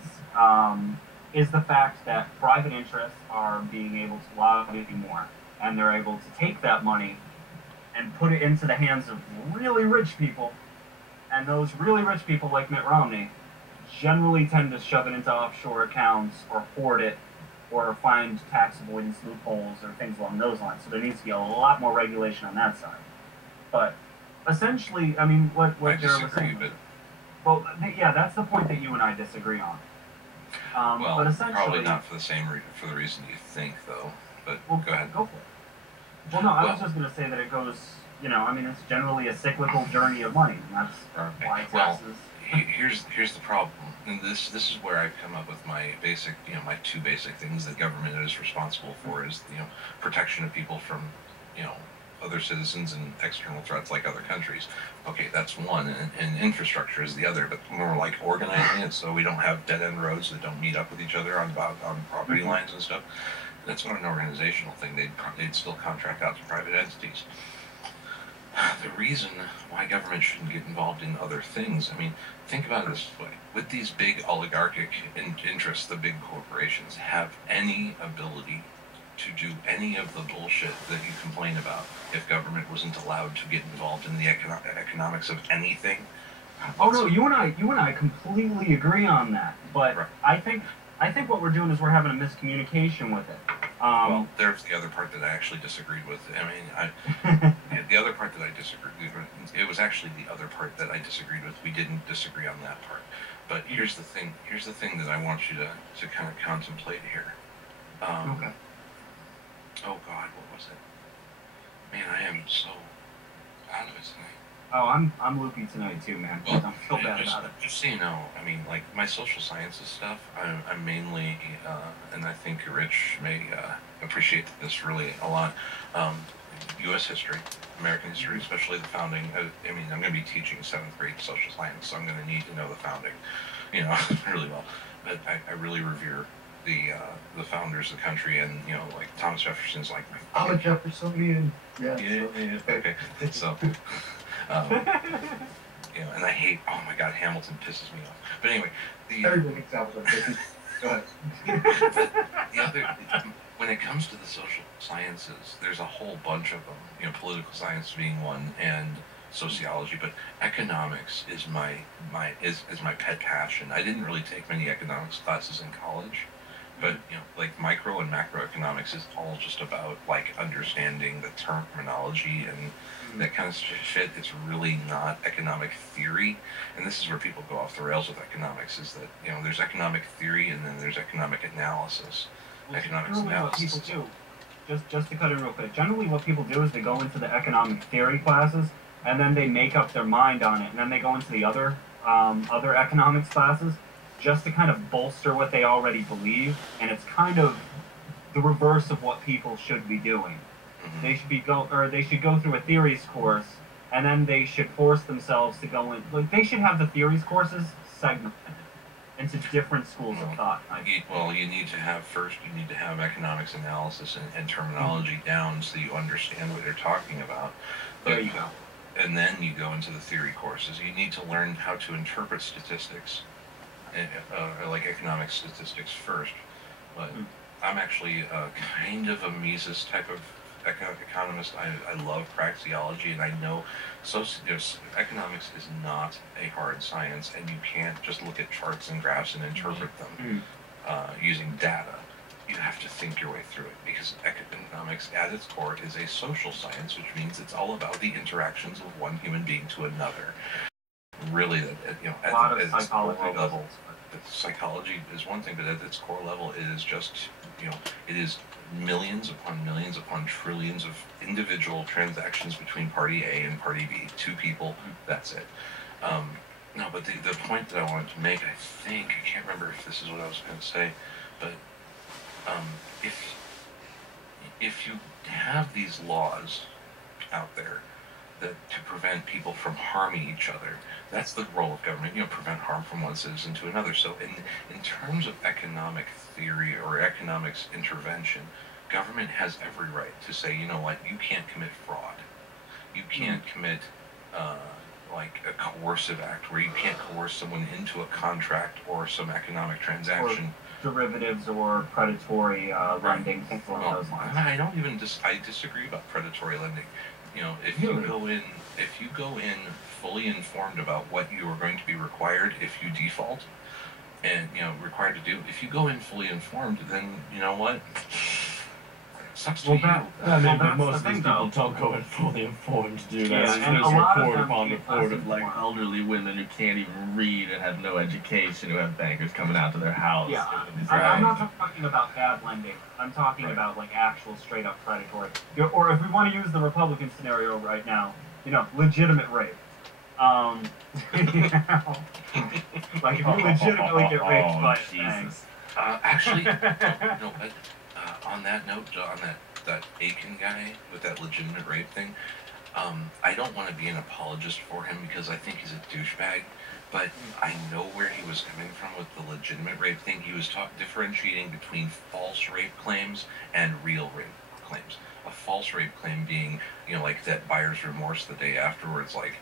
is the fact that private interests are being able to lobby more, and they're able to take that money and put it into the hands of really rich people. And those really rich people, like Mitt Romney, generally tend to shove it into offshore accounts or hoard it or find tax avoidance loopholes or things along those lines. So there needs to be a lot more regulation on that side. But essentially, I mean, what Jared was saying. Well, yeah, that's the point that you and I disagree on. Well, but essentially, probably not for the reason you think, though. But go ahead. Go for it. Well, no, I was just going to say that it goes. I mean, it's generally a cyclical journey of money, and that's why taxes. Well, here's the problem, and this is where I've come up with my basic, my two basic things that government is responsible for is, protection of people from, other citizens and external threats like other countries. Okay, that's one, and infrastructure is the other, but more like organizing it so we don't have dead-end roads that don't meet up with each other on property lines and stuff. That's not an organizational thing. They'd still contract out to private entities. The reason why government shouldn't get involved in other things, I mean, think about it this way. Would these big oligarchic interests, the big corporations, have any ability to do any of the bullshit that you complain about if government wasn't allowed to get involved in the economics of anything? Oh no, you and I completely agree on that. But right. I think what we're doing is we're having a miscommunication with it. Well, there's the other part that I actually disagreed with. I mean, the other part that I disagreed with, it was actually the other part that I disagreed with. We didn't disagree on that part. But here's the thing that I want you to kind of contemplate here. Okay. Oh God, what was it? Man, I am so out of it tonight. Oh, I'm loopy tonight too, man. Well, don't feel bad about it. Just so you know, I mean, like my social sciences stuff, I'm mainly, and I think Rich may appreciate this really a lot. U.S. history, American history, especially the founding. I mean, I'm going to be teaching 7th grade social science, so I'm going to need to know the founding, really well. But I really revere the founders of the country, and like Thomas Jefferson's like. I'm a Jeffersonian. Yeah. Okay. So. And I hate. Oh my God, Hamilton pisses me off. But anyway, everybody thinks Hamilton. Go ahead. When it comes to the social sciences, there's a whole bunch of them. Political science being one, and sociology. But economics is my pet passion. I didn't really take many economics classes in college, But like micro and macroeconomics is all just about like understanding the terminology and that kind of shit. It's really not economic theory, and this is where people go off the rails with economics. Is that there's economic theory and then there's economic analysis. Well, Economics generally analysis. what people do, just to cut in real quick, generally what people do is they go into the economic theory classes and then they make up their mind on it, and then they go into the other economics classes just to kind of bolster what they already believe, and it's kind of the reverse of what people should be doing. They should go through a theories course, and then they should force themselves to go in. Like they should have the theories courses segmented into different schools of thought. You need to have economics analysis and terminology down so you understand what they're talking about. There you go. And then you go into the theory courses. You need to learn how to interpret statistics, like economic statistics first. But I'm actually kind of a Mises type of economist. I love praxeology, and I know economics is not a hard science, and you can't just look at charts and graphs and interpret them using data. You have to think your way through it, because economics at its core is a social science, which means it's all about the interactions of one human being to another. Really, a lot of at its psychology core level, psychology is one thing, but at its core level, it is just it is millions upon trillions of individual transactions between party A and party B, two people. That's it. No, but the point that I wanted to make, I can't remember if this is what I was going to say, but if you have these laws out there that to prevent people from harming each other, that's the role of government. Prevent harm from one citizen to another. So in terms of economic theory or economics intervention, government has every right to say, you know what, you can't commit fraud. You can't commit like a coercive act where you can't coerce someone into a contract or some economic transaction. Or derivatives or predatory lending, things along those lines. I disagree about predatory lending. If you go in fully informed about what you are going to be required if you default, and required to do, if you go in fully informed, then you know what? Sucks to you. But most of these people don't go in fully informed to do that. Yeah, and There's a lot of report them upon keep report us of like informed. elderly women who can't even read and have no education, who have bankers coming out to their house. Yeah, I'm not talking about bad lending. I'm talking about like actual straight up predatory. Or if we want to use the Republican scenario right now, legitimate rape. Like if you legitimately get raped by a bank. Actually, no, but on that note, on that Aiken guy with that legitimate rape thing, I don't want to be an apologist for him because I think he's a douchebag, but I know where he was coming from with the legitimate rape thing. He was differentiating between false rape claims and real rape claims. A false rape claim being, like that buyer's remorse the day afterwards, like,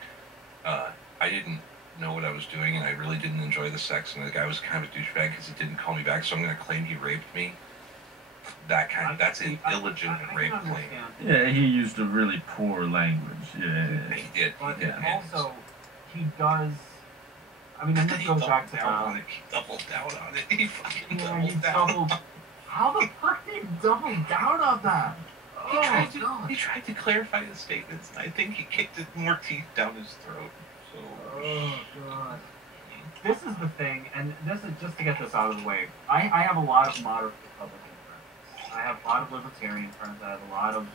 I didn't know what I was doing and I really didn't enjoy the sex, and the guy was kind of a douchebag because he didn't call me back, so I'm going to claim he raped me. That's an illegitimate rape claim. Yeah, he used a really poor language. Yeah. He did. Also, he does. I mean, and this goes back to He doubled down on it. He fucking doubled down. How the fuck did he double down on that? He tried to clarify his statements, and I think he kicked more teeth down his throat. So. Oh god. This is the thing, and this is just to get this out of the way. I have a lot of moderate Republican friends. I have a lot of libertarian friends. I have a lot of,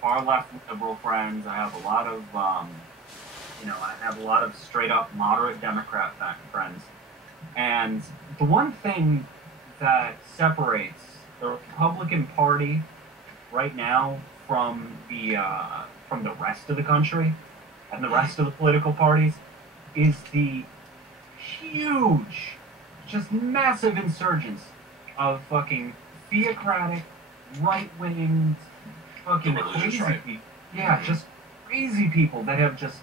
far left liberal friends. I have a lot of, I have a lot of straight up moderate Democrat friends. And the one thing that separates the Republican Party right now from the rest of the country and the rest of the political parties is the huge, just massive insurgence of fucking theocratic, right-wing, fucking crazy people. Yeah, just crazy people that have just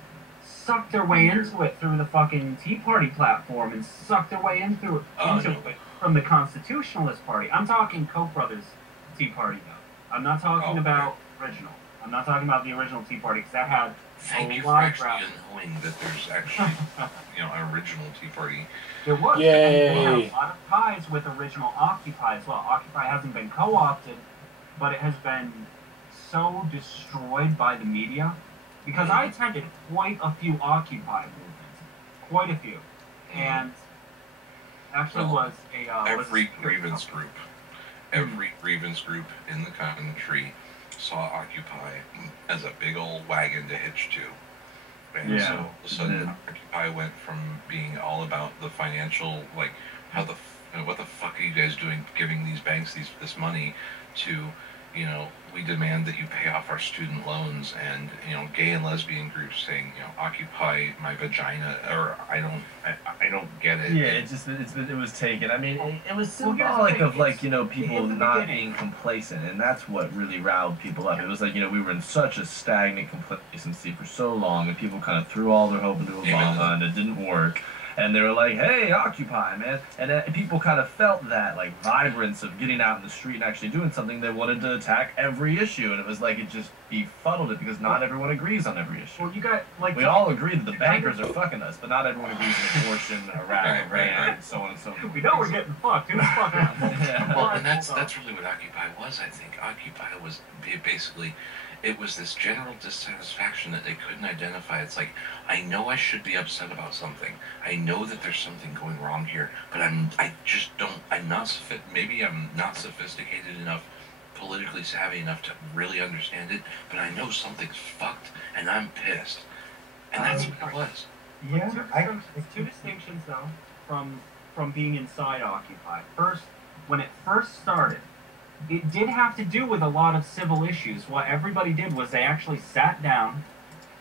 sucked their way into it through the fucking Tea Party platform and sucked their way into it from the Constitutionalist Party. I'm talking Koch brothers Tea Party, though. I'm not talking about original. I'm not talking about the original Tea Party, because that had Thank you for lot actually knowing that there's actually, an original Tea Party. There was. Yay. They have a lot of ties with original Occupy as well. Occupy hasn't been co-opted, but it has been so destroyed by the media. Because I attended quite a few Occupy movements. Quite a few. And actually was a... every grievance group. Every grievance group in the country saw Occupy as a big old wagon to hitch to. And so all of a sudden, Occupy went from being all about the financial, like, what the fuck are you guys doing giving these banks this money, to, we demand that you pay off our student loans, and, gay and lesbian groups saying, occupy my vagina, or I don't get it. Yeah, it was taken. I mean, it was symbolic of, like, people not being complacent, and that's what really riled people up. It was like, we were in such a stagnant complacency for so long, and people kind of threw all their hope into Obama, and it didn't work. And they were like, hey, Occupy, man. And people kind of felt that, like, vibrance of getting out in the street and actually doing something. They wanted to attack every issue. And it was like it just befuddled it because not everyone agrees on every issue. Well, you got, like... We all agree that the bankers are fucking us, but not everyone agrees with abortion, Iraq, Iran, and so on and so forth. We know we're getting fucked. Who's fucking us? Yeah. Well, and that's really what Occupy was, I think. Occupy was basically... It was this general dissatisfaction that they couldn't identify. It's like, I know I should be upset about something. I know that there's something going wrong here, but maybe I'm not sophisticated enough, politically savvy enough to really understand it, but I know something's fucked, and I'm pissed. And that's what it was. Yeah, two distinctions, though, from being inside Occupy. First, when it first started, it did have to do with a lot of civil issues. What everybody did was they actually sat down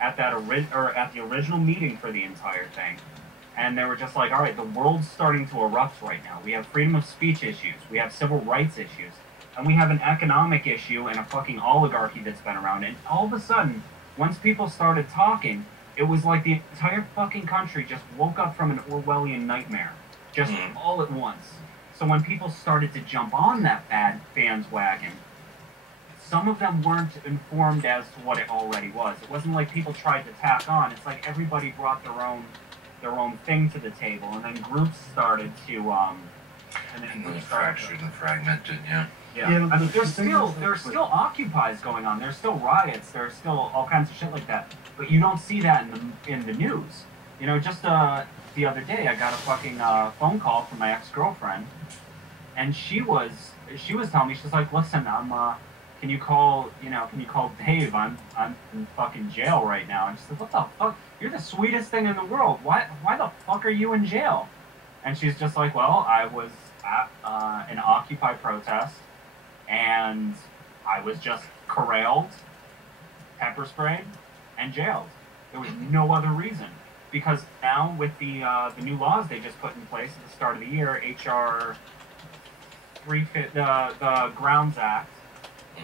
at at the original meeting for the entire thing, and they were just like, all right, the world's starting to erupt right now. We have freedom of speech issues, we have civil rights issues, and we have an economic issue and a fucking oligarchy that's been around. And all of a sudden, once people started talking, it was like the entire fucking country just woke up from an Orwellian nightmare, just all at once. So when people started to jump on that bad bandwagon, some of them weren't informed as to what it already was. It wasn't like people tried to tack on. It's like everybody brought their own thing to the table, and then groups started to and then fractured and fragmented, yeah. Yeah, I mean, there's still occupies going on. There's still riots. There's still all kinds of shit like that. But you don't see that in the news. Just the other day, I got a fucking phone call from my ex-girlfriend, and she was telling me, she's like, listen, can you call Dave? I'm in fucking jail right now. And she said, what the fuck? You're the sweetest thing in the world. Why the fuck are you in jail? And she's just like, well, I was at an Occupy protest, and I was just corralled, pepper sprayed, and jailed. There was no other reason. Because now, with the new laws they just put in place at the start of the year, HR 350, the Grounds Act,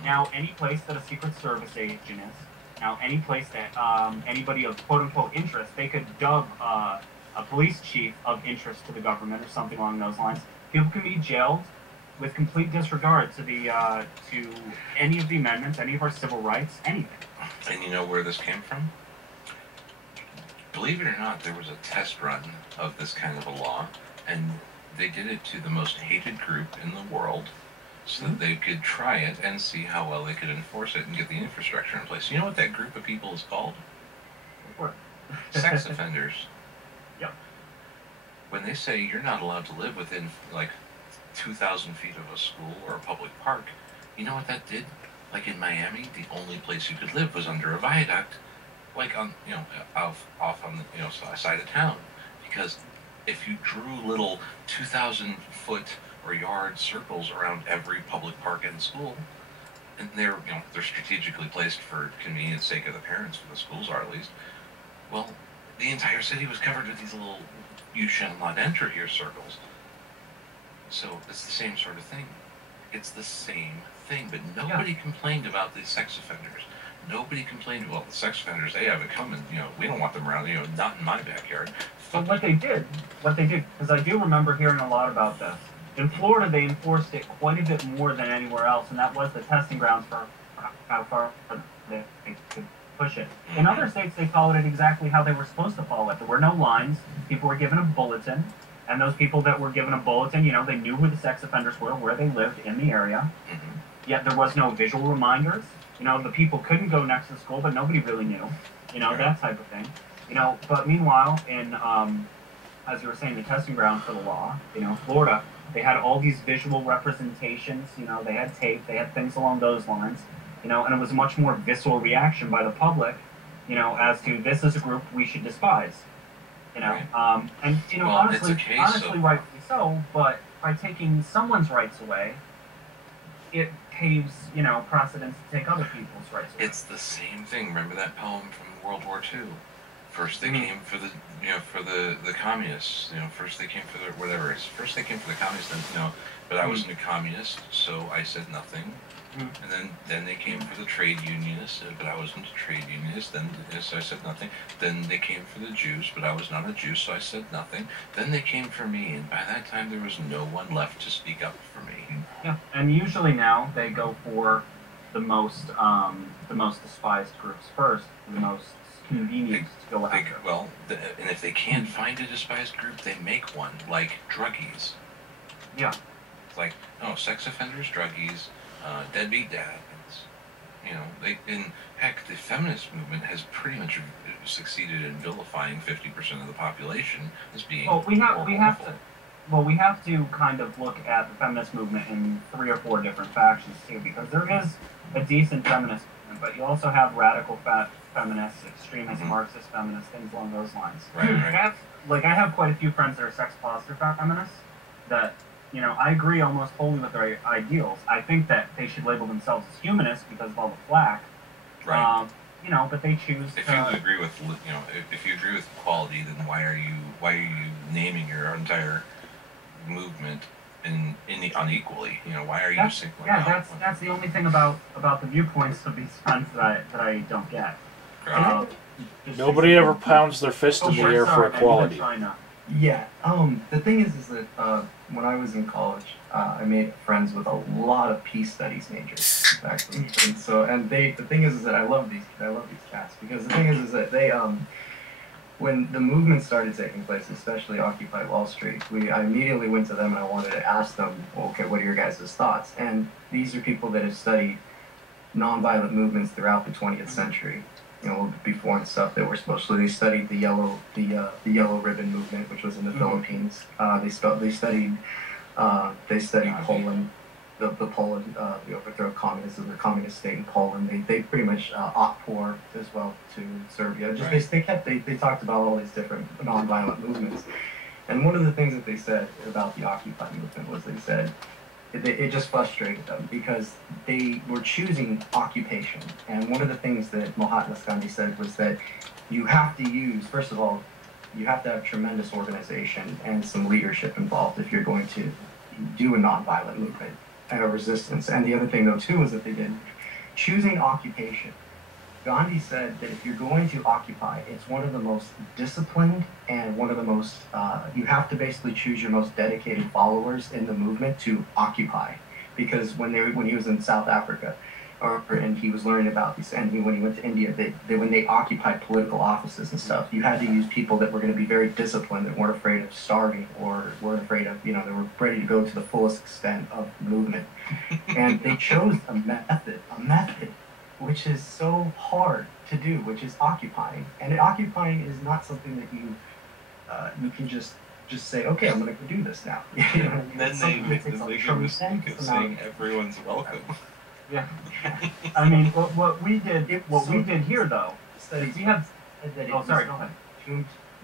now any place that a Secret Service agent is, now any place that anybody of quote-unquote interest, they could dub a police chief of interest to the government or something along those lines. People can be jailed with complete disregard to to any of the amendments, any of our civil rights, anything. And you know where this came from? Believe it or not, there was a test run of this kind of a law, and they did it to the most hated group in the world so that they could try it and see how well they could enforce it and get the infrastructure in place. You know what that group of people is called? What? Sex offenders. Yep. When they say you're not allowed to live within, like, 2,000 feet of a school or a public park, you know what that did? Like in Miami, the only place you could live was under a viaduct, like on, off on the, side of town. Because if you drew little 2,000 foot or yard circles around every public park and school, and they're strategically placed for convenience sake of the parents, for the schools are at least, well, the entire city was covered with these little "you shall not enter here" circles. So it's the same sort of thing. It's the same thing, but nobody complained about the sex offenders. Nobody complained, well, the sex offenders, they have it coming, we don't want them around, not in my backyard. So what they did, because I do remember hearing a lot about this. In Florida, they enforced it quite a bit more than anywhere else, and that was the testing grounds for how far they could push it. In other states, they followed it exactly how they were supposed to follow it. There were no lines. People were given a bulletin. And those people that were given a bulletin, you know, they knew who the sex offenders were, where they lived in the area. Yet there was no visual reminders. You know, the people couldn't go next to the school, but nobody really knew. You know, that type of thing. You know, but meanwhile, in, as you were saying, the testing ground for the law, you know, Florida, they had all these visual representations. You know, they had tape, they had things along those lines. You know, and it was a much more visceral reaction by the public, you know, as to this is a group we should despise. You know, and you know, Well, honestly, of... rightfully so. But by taking someone's rights away, it paves, you know, precedents to take other people's rights away. It's the same thing. Remember that poem from World War II? First they came for the, you know, for the communists. You know, first they came for the whatever. First they came for the communists. Then, you know, but I wasn't a communist, so I said nothing. And then they came for the trade unionists, but I wasn't a trade unionist. Then so I said nothing. Then they came for the Jews, but I was not a Jew, so I said nothing. Then they came for me, and by that time there was no one left to speak up for me. Yeah, and usually now they go for the most despised groups first, the most convenient to go after. Well, and if they can't find a despised group, they make one, like druggies. Yeah. It's like, oh, sex offenders, druggies, deadbeat dads. You know, heck, the feminist movement has pretty much succeeded in vilifying 50% of the population as being. Well, we have to kind of look at the feminist movement in 3 or 4 different factions too, because there is a decent feminist movement, but you also have radical feminists, extremist Marxist feminists, things along those lines. Right. I have quite a few friends that are sex positive feminists that, you know, I agree almost wholly with their ideals. I think that they should label themselves as humanists because of all the flack. Right. You know, but they choose. If you agree with, you know, if you agree with equality, then why are you naming your entire movement unequally? You know, why are you singling out? Yeah, that's the only thing about the viewpoints of these friends that I don't get. Nobody ever pounds their fist in the air for equality. Yeah. The thing is that when I was in college, I made friends with a lot of peace studies majors, actually. And the thing is that I love these cats because the thing is that they when the movement started taking place, especially Occupy Wall Street, I immediately went to them and I wanted to ask them, well, okay, what are your guys' thoughts? And these are people that have studied nonviolent movements throughout the 20th century. You know, before and stuff that were they studied the yellow ribbon movement, which was in the Philippines. They studied Poland, the overthrow of communism, the communist state in Poland. They pretty much outpoured as well to Serbia. They talked about all these different nonviolent movements. And one of the things that they said about the Occupy movement was they said it just frustrated them because they were choosing occupation. And one of the things that Mahatma Gandhi said was that you have to use, first of all, you have to have tremendous organization and some leadership involved if you're going to do a nonviolent movement and a resistance. And the other thing, though, too, is that they did choosing occupation. Gandhi said that if you're going to occupy, it's one of the most disciplined and one of the most, you have to basically choose your most dedicated followers in the movement to occupy. Because when he was in South Africa, and he was learning about these, and when he went to India, when they occupied political offices and stuff, you had to use people that were going to be very disciplined, that weren't afraid of starving or weren't afraid of, you know, they were ready to go to the fullest extent of the movement. And they chose a method which is so hard to do, which is occupying. And occupying is not something that you can just say, okay, I'm going to go do this now. You know, then they make the bigger mistake of saying everyone's welcome. Yeah. I mean, what we did here, though, we have that go ahead.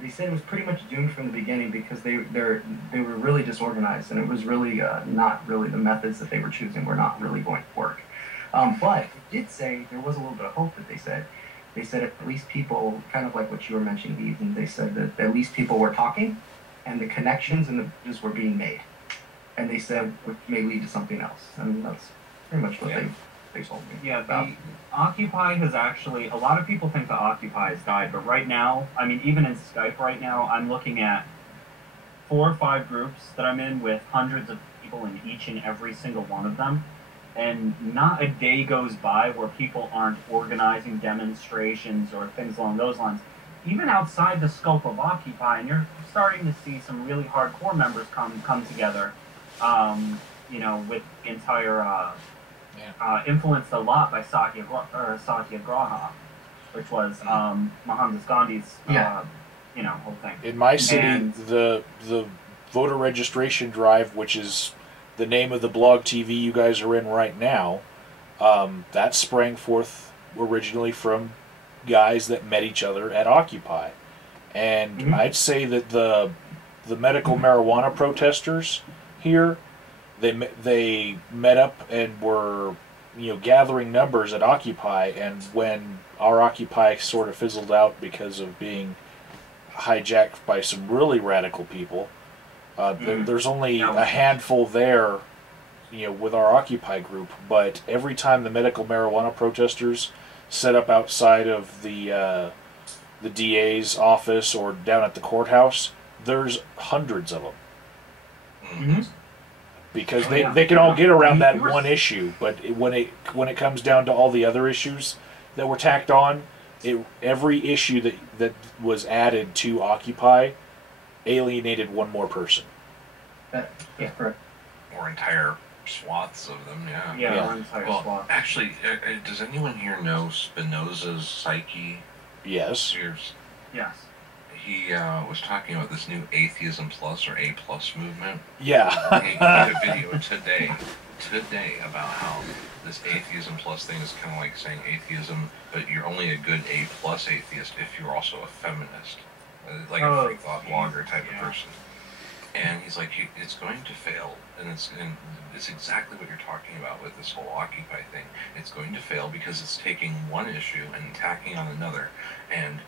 They said it was pretty much doomed from the beginning because they were really disorganized, and it was really not really the methods that they were choosing were not really going to work. But it did say there was a little bit of hope that they said. They said at least people, kind of like what you were mentioning, Eve, and they said that at least people were talking, and the connections and the bridges were being made. And they said which may lead to something else. I mean, that's pretty much what they told me. Yeah, the Occupy has actually, a lot of people think the Occupy has died, but right now, I mean, even in Skype right now, I'm looking at 4 or 5 groups that I'm in with hundreds of people in each and every single one of them. and not a day goes by where people aren't organizing demonstrations or things along those lines. Even outside the scope of Occupy, and you're starting to see some really hardcore members come together. You know, with the entire influenced a lot by Satyagraha, which was Mohandas Gandhi's you know, whole thing. In my city, And the voter registration drive, which is the name of the blog TV you guys are in right now, that sprang forth originally from guys that met each other at Occupy. And I'd say that the medical marijuana protesters here, they met up and were, you know, gathering numbers at Occupy, and when our Occupy sort of fizzled out because of being hijacked by some really radical people, there's only a handful there, you know, with our Occupy group. But every time the medical marijuana protesters set up outside of the DA's office or down at the courthouse, there's hundreds of them. Mm-hmm. Because they can all get around that one issue, but when it comes down to all the other issues that were tacked on, every issue that was added to Occupy alienated one more person. Yeah, correct. Or entire swaths of them, yeah. Yeah, entire swath. Actually, does anyone here know Spinoza's Psyche? Yes. Yes. He was talking about this new Atheism Plus or A Plus movement. Yeah. He made a video today about how this Atheism Plus thing is kind of like saying atheism, but you're only a good A Plus atheist if you're also a feminist, like a free thought blogger type of person. And he's like, it's going to fail, and it's exactly what you're talking about with this whole Occupy thing. It's going to fail because it's taking one issue and tacking on another, and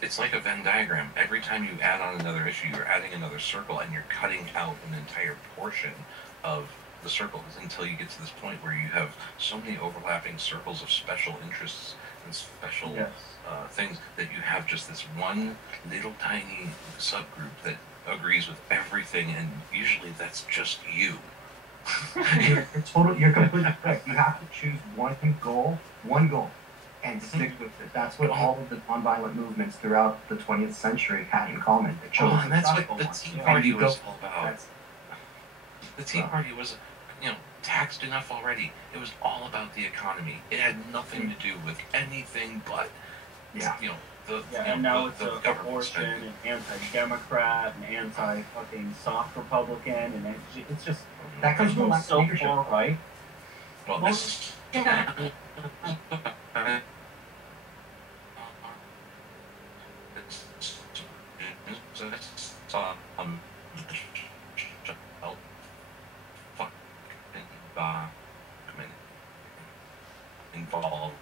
it's like a Venn diagram. Every time you add on another issue, you're adding another circle, and you're cutting out an entire portion of the circles until you get to this point where you have so many overlapping circles of special interests and special things that you have just this one little tiny subgroup that agrees with everything, and usually that's just you. You're completely correct. You have to choose one goal, and stick with it. That's what all of the nonviolent movements throughout the 20th century had in common. They chose and that's what the Tea Party was all about. The Tea Party was, you know, taxed enough already. It was all about the economy. It had nothing to do with anything but, you know, and now it's abortion and anti-democrat and anti-fucking soft Republican, and it's just that comes from so far right. Well, this. Involved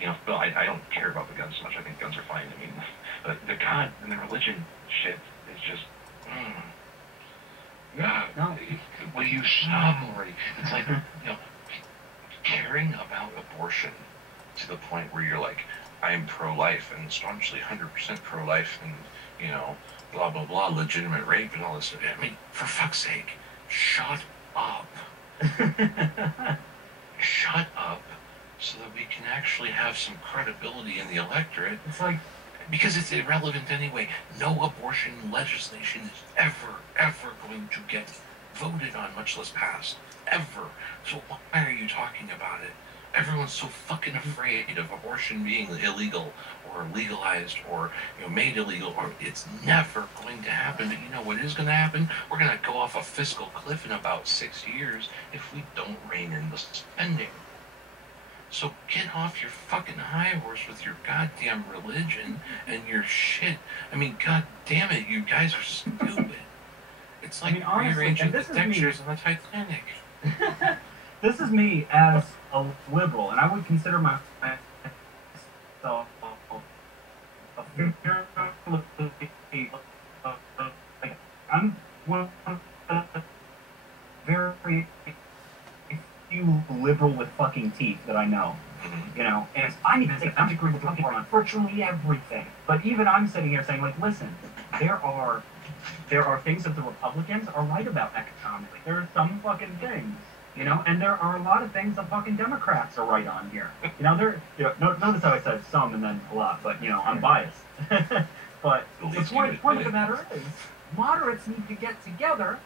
you know, Bill, I don't care about the guns so much. I think guns are fine. I mean, but the God and the religion shit is just. Will you stop already? It's like, you know, caring about abortion to the point where you're like, I am pro-life and staunchly 100% pro-life and, you know, blah, blah, blah, legitimate rape and all this stuff. I mean, for fuck's sake, shut up. Shut up so that we can actually have some credibility in the electorate. It's like, because it's irrelevant anyway. No abortion legislation is ever going to get voted on, much less passed. Ever. So why are you talking about it? Everyone's so fucking afraid of abortion being illegal or legalized or, you know, made illegal, or it's never going to happen. But you know what is going to happen? We're going to go off a fiscal cliff in about 6 years if we don't rein in the spending. So get off your fucking high horse with your goddamn religion and your shit. I mean, god damn it, you guys are stupid. It's like rearranging the textures on the Titanic. This is me as a liberal, and I would consider myself a I'm one of the very few liberal with fucking teeth that I know. Mhm. You know, and I'm even saying I'm agreeing with Republicans on virtually everything. But even I'm sitting here saying, like, listen, there are things that the Republicans are right about economically. There are some fucking things, you know, and there are a lot of things the fucking Democrats are right on here. You know, notice how I said some and then a lot, but you know, I'm biased. But the point of the matter is, moderates need to get together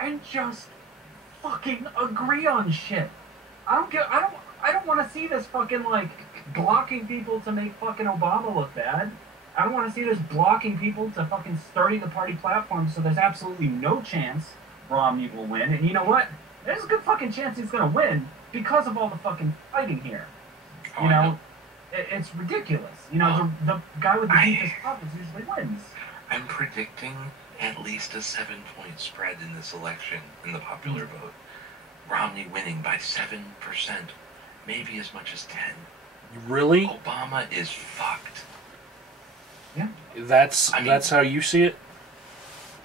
and just fucking agree on shit. I don't want to see this fucking, like, blocking people to make fucking Obama look bad. I don't want to see this blocking people to fucking sturdy the party platform so there's absolutely no chance Romney will win. And you know what? There's a good fucking chance he's going to win because of all the fucking fighting here. You know, it's ridiculous. You know, the guy with the deepest pockets usually wins. I'm predicting at least a 7-point spread in this election in the popular vote. Romney winning by 7%, maybe as much as 10. Really? Obama is fucked. Yeah. That's how you see it?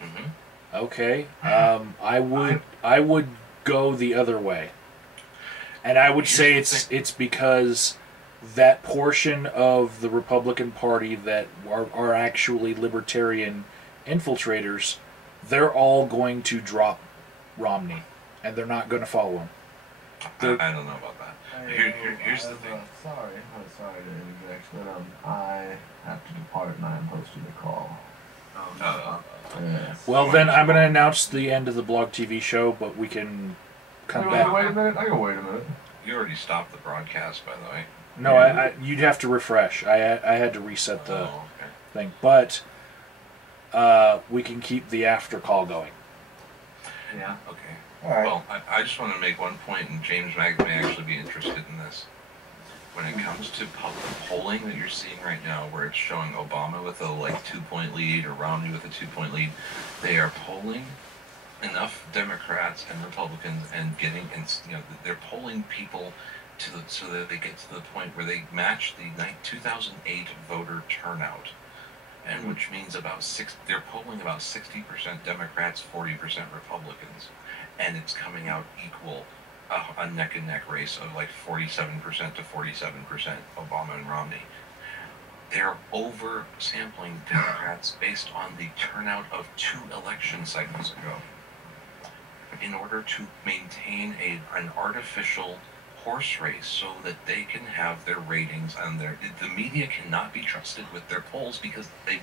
Mm-hmm. Okay. I would go the other way. And I would say it's because that portion of the Republican Party that are actually libertarian infiltrators, they're all going to drop Romney, and they're not going to follow him. I don't know about that. Here's the thing. Sorry to interject, but I have to depart and I am hosting the call. Yes. Well, then I'm going to announce the end of the Blog TV show, but we can come back. Wait a minute. I can wait a minute. You already stopped the broadcast, by the way. No, you'd have to refresh. I had to reset the thing, but we can keep the after call going. Yeah. Okay. All right. Well, I just want to make one point, and James may actually be interested in this. When it comes to public polling that you're seeing right now, where it's showing Obama with a 2-point lead or Romney with a 2-point lead, they are polling enough Democrats and Republicans they're polling people so that they get to the point where they match the 2008 voter turnout, and which means they're polling about 60% Democrats, 40% Republicans, and it's coming out equal, a neck-and-neck race of 47% to 47% Obama and Romney. They're over-sampling Democrats based on the turnout of 2 election cycles ago in order to maintain an artificial horse race so that they can have their ratings and the media cannot be trusted with their polls because they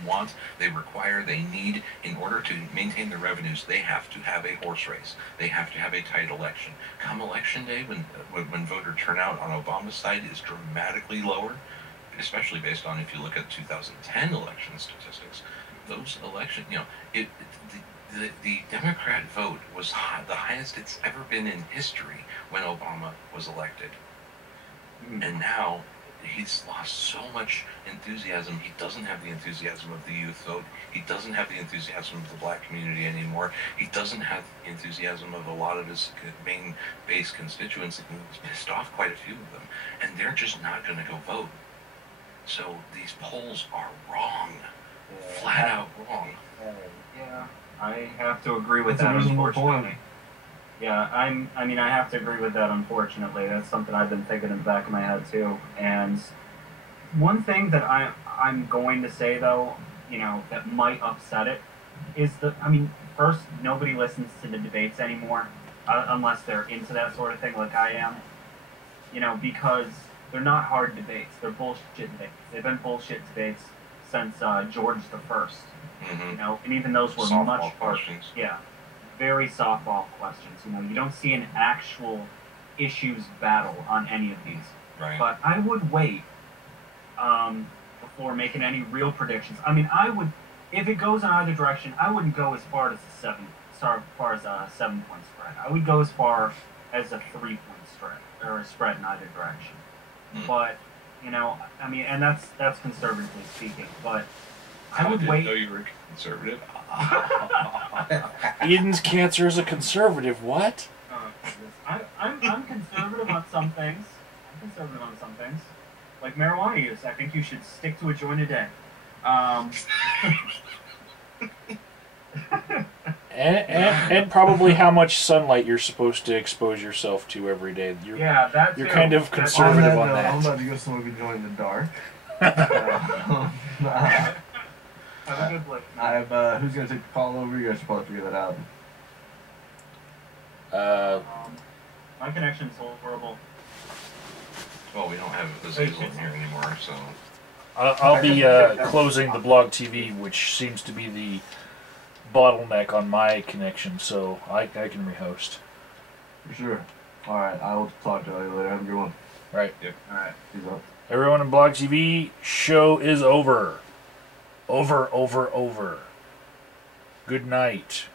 need, in order to maintain their revenues, they have to have a horse race. They have to have a tight election. Come election day, when voter turnout on Obama's side is dramatically lower, especially based on, if you look at 2010 election statistics, those elections, the Democrat vote was the highest it's ever been in history when Obama was elected. And now he's lost so much enthusiasm. He doesn't have the enthusiasm of the youth vote. He doesn't have the enthusiasm of the black community anymore. He doesn't have the enthusiasm of a lot of his main base constituents. He's pissed off quite a few of them. And they're just not going to go vote. So these polls are wrong. Flat out wrong. Yeah. I have to agree with that, unfortunately. Yeah, I have to agree with that, unfortunately. That's something I've been thinking in the back of my head, too. And one thing that I'm going to say, though, that might upset it, is first, nobody listens to the debates anymore, unless they're into that sort of thing like I am. Because they're not hard debates. They're bullshit debates. They've been bullshit debates since George the First. Mm-hmm. And even those were Softball much questions. Yeah, very softball questions. You don't see an actual issues battle on any of these. Right. But I would wait before making any real predictions. I would, if it goes in either direction, I wouldn't go as far as a 7-point spread. I would go as far as a 3-point spread, or a spread in either direction. Mm. But and that's conservatively speaking. But I would wait. I didn't know you were conservative. Eden's cancer is a conservative. What? I'm conservative on some things. Like marijuana use. I think you should stick to a joint a day. and probably how much sunlight you're supposed to expose yourself to every day. You're You're kind of conservative on that. I'm about to go smoke a joint in the dark. Have a good look. Who's gonna take the call over? You guys should probably figure that out. My connection's horrible. Well, we don't have Azazel in here anymore, so. I'll be closing the blog TV, which seems to be the bottleneck on my connection, so I can rehost. For sure. Alright, I will talk to you later. Have a good one. Right. Yep. Alright. Peace out. Everyone in blog TV, show is over. Over. Good night.